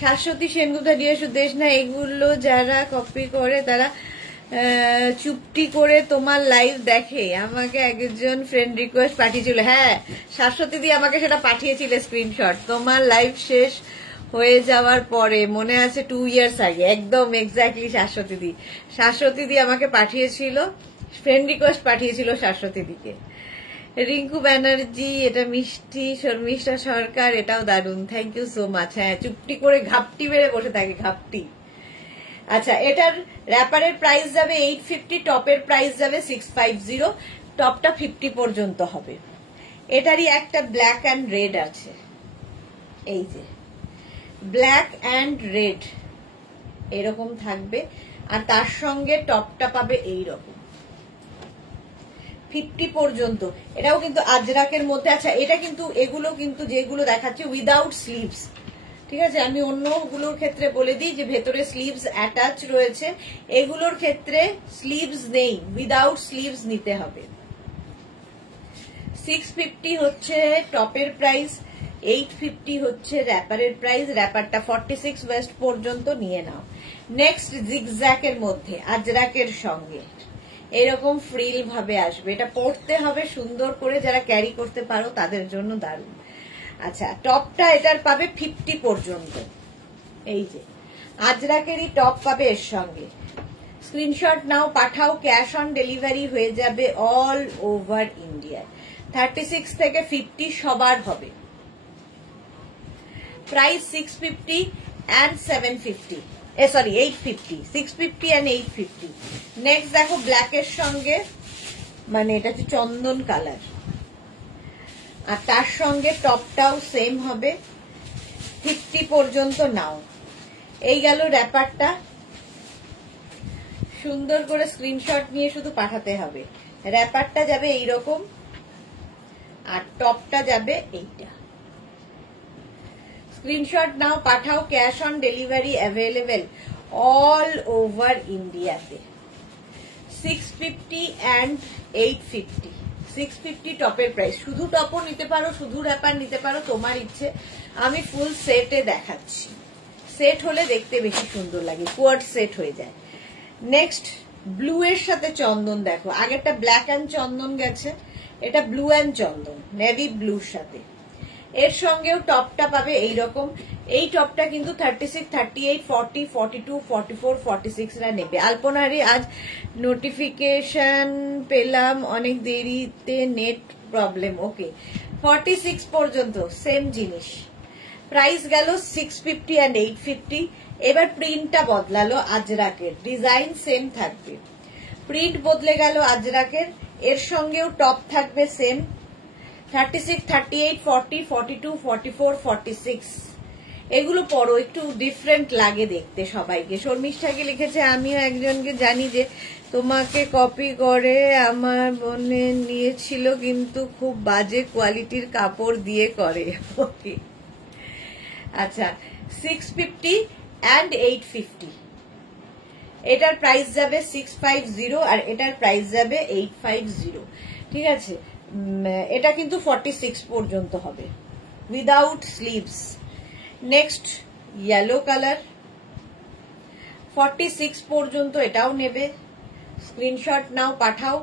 শাশ্বতী সেনগুপ্তা, ডিয়ার সুদেশ না, এগুলো যারা কপি করে তারা চুপটি করে তোমার লাইভ দেখে। আমাকে একজন ফ্রেন্ড রিকোয়েস্ট পাঠিয়েছিল, হ্যাঁ শাশ্বতী দি আমাকে সেটা পাঠিয়েছিল স্ক্রিনশট, তোমার লাইভ শেষ হয়ে যাওয়ার পরে, মনে আছে 2 ইয়ার্স আগে, একদম এক্স্যাক্টলি শাশ্বতী দি আমাকে পাঠিয়েছিল, ফ্রেন্ড রিকোয়েস্ট পাঠিয়েছিল শাশ্বতী দিকে। রিঙ্কু ব্যানার্জি, এটা মিষ্টি, শর্মিষ্ঠা সরকার, এটাও দারুণ, থ্যাংক ইউ সো মাচ। হ্যাঁ, চুপটি করে ঘাপটি মেরে বসে থাকে, ঘাপটি। আচ্ছা, এটার র্যাপারের প্রাইস যাবে 850, টপের প্রাইস যাবে 650, টপটা 50 পর্যন্ত হবে। এটারই একটা ব্ল্যাক অ্যান্ড রেড আছে, এই যে ব্ল্যাক অ্যান্ড রেড এরকম থাকবে, আর তার সঙ্গে টপটা পাবে এইরকম 50 পর্যন্ত। এটাও কিন্তু আজরাকের মধ্যে। আচ্ছা, এটা কিন্তু এগুলো কিন্তু যেগুলো দেখাচ্ছে উইদাউট স্লিভস, ঠিক আছে। আমি অন্যগুলোর ক্ষেত্রে বলে দিই যে ভেতরে স্লিভস অ্যাটাচ রয়েছে, এগুলোর ক্ষেত্রে স্লিভস নেই, উইদাউট স্লিভস নিতে হবে। 650 হচ্ছে টপের প্রাইস, 850 হচ্ছে র্যাপারের প্রাইস। র্যাপারটা 46 ওয়েস্ট পর্যন্ত নিয়ে নাও। নেক্সট জিগজ্যাকের মধ্যে আজরাকের সঙ্গে এরকম ফ্রিল ভাবে আসবে, এটা পরতে হবে সুন্দর করে, যারা ক্যারি করতে পারো তাদের জন্য দারুণ। আচ্ছা, টপটা এটার পাবে 50 পর্যন্ত, এই যে আজরাকেরই টপ পাবে এর সঙ্গে। স্ক্রিনশট নাও, পাঠাও, ক্যাশ অন ডেলিভারি হয়ে যাবে অল ওভার ইন্ডিয়া। 36 থেকে 50 সবার হবে। Price 650 and 750, sorry 850, 650 and 850। Next দেখো ব্ল্যাকের সঙ্গে, মানে এটা হচ্ছে চন্দন কালার, আর তার সঙ্গে টপটাও সেম হবে, 50 পর্যন্ত নাও। এই গেল র্যাপারটা, সুন্দর করে স্ক্রিনশট নিয়ে শুধু পাঠাতে হবে। র্যাপারটা যাবে এইরকম, আর টপটা যাবে এইটা। স্ক্রিনশট নাও, পাঠাও, cash on delivery available all over ইন্ডিয়াতে। 650 and 850, 650 টপের প্রাইস। শুধু টপও নিতে পারো, শুধু র্যাপার নিতে পারো, তোমার ইচ্ছে। আমি ফুল সেটে দেখাচ্ছি, সেট হলে দেখতে বেশি সুন্দর লাগে, কোয়াড সেট হয়ে যায়। নেক্সট ব্লু এর সাথে চন্দন দেখো, আগেরটা ব্ল্যাক অ্যান্ড চন্দন গেছে, এটা ব্লু অ্যান্ড চন্দন, নেভি ব্লুর সাথে। এর সঙ্গেও টপটা পাবে এইরকম। এই টপটা কিন্তু 36, 38, 40, 42, 44, 46 রা নেবে। আলপনারি আজ নোটিফিকেশন পেলাম অনেক দেরিতে, নেট প্রবলেম, ওকে। 46 পর্যন্ত সেম জিনিস, প্রাইস গেল 650 and 850। এবার প্রিন্টটা বদলালো আজরাকের, ডিজাইন সেম থাকবে, প্রিন্ট বদলে গেল আজরাকের। এর সঙ্গেও টপ থাকবে সেম, 36, 38, 40, 42, 44, 46। এগুলো পরো, একটু ডিফারেন্ট লাগে দেখতে সবাইকে। শর্মিষ্ঠাকে লিখেছে, আমিও একজনকে জানি যে তোমাকে কপি করে আমার বোনে নিয়েছিল, কিন্তু খুব বাজে কোয়ালিটির কাপড় দিয়ে করে। ওকে, আচ্ছা 650 and 850। এটার প্রাইস যাবে 650 আর এটার প্রাইস যাবে 850, ঠিক আছে। এটা কিন্তু 46 পর্যন্ত হবে without sleeves. Next yellow colour, 46 পর্যন্ত এটাও নেবে। স্ক্রিনশট নাও, পাঠাও,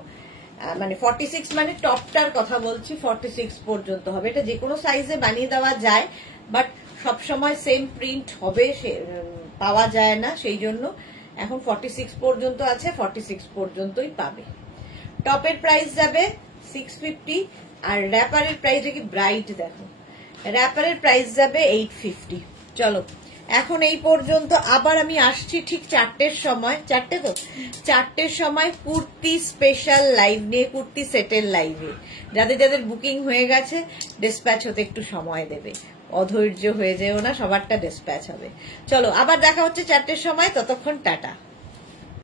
মানে 46 মানে টপটার কথা বলছি, 46 পর্যন্ত হবে। এটা যে কোনো সাইজে বানিয়ে দেওয়া যায়, বাট সবসময় সেম প্রিন্ট হবে পাওয়া যায় না, সেই জন্য এখন 46 পর্যন্ত আছে, 46 পর্যন্তই পাবে। টপের প্রাইস যাবে 650, আর র্যাপারের প্রাইস কি ব্রাইট দেখো, র্যাপারের প্রাইস যাবে 850। চলো এখন এই পর্যন্ত, আবার আমি আসছি ঠিক 4টের সময়, 4টে তো, 4টের সময় কুর্তি স্পেশাল লাইভ নিয়ে, কুর্তি সেটের লাইভে। যাদের যাদের বুকিং হয়ে গেছে ডিসপ্যাচ হতে একটু সময় দেবে। অধৈর্য হয়ে যেও না, সবারটা ডিসপ্যাচ হবে। চলো আবার দেখা হচ্ছে 4টের সময়, ততক্ষণ টাটা।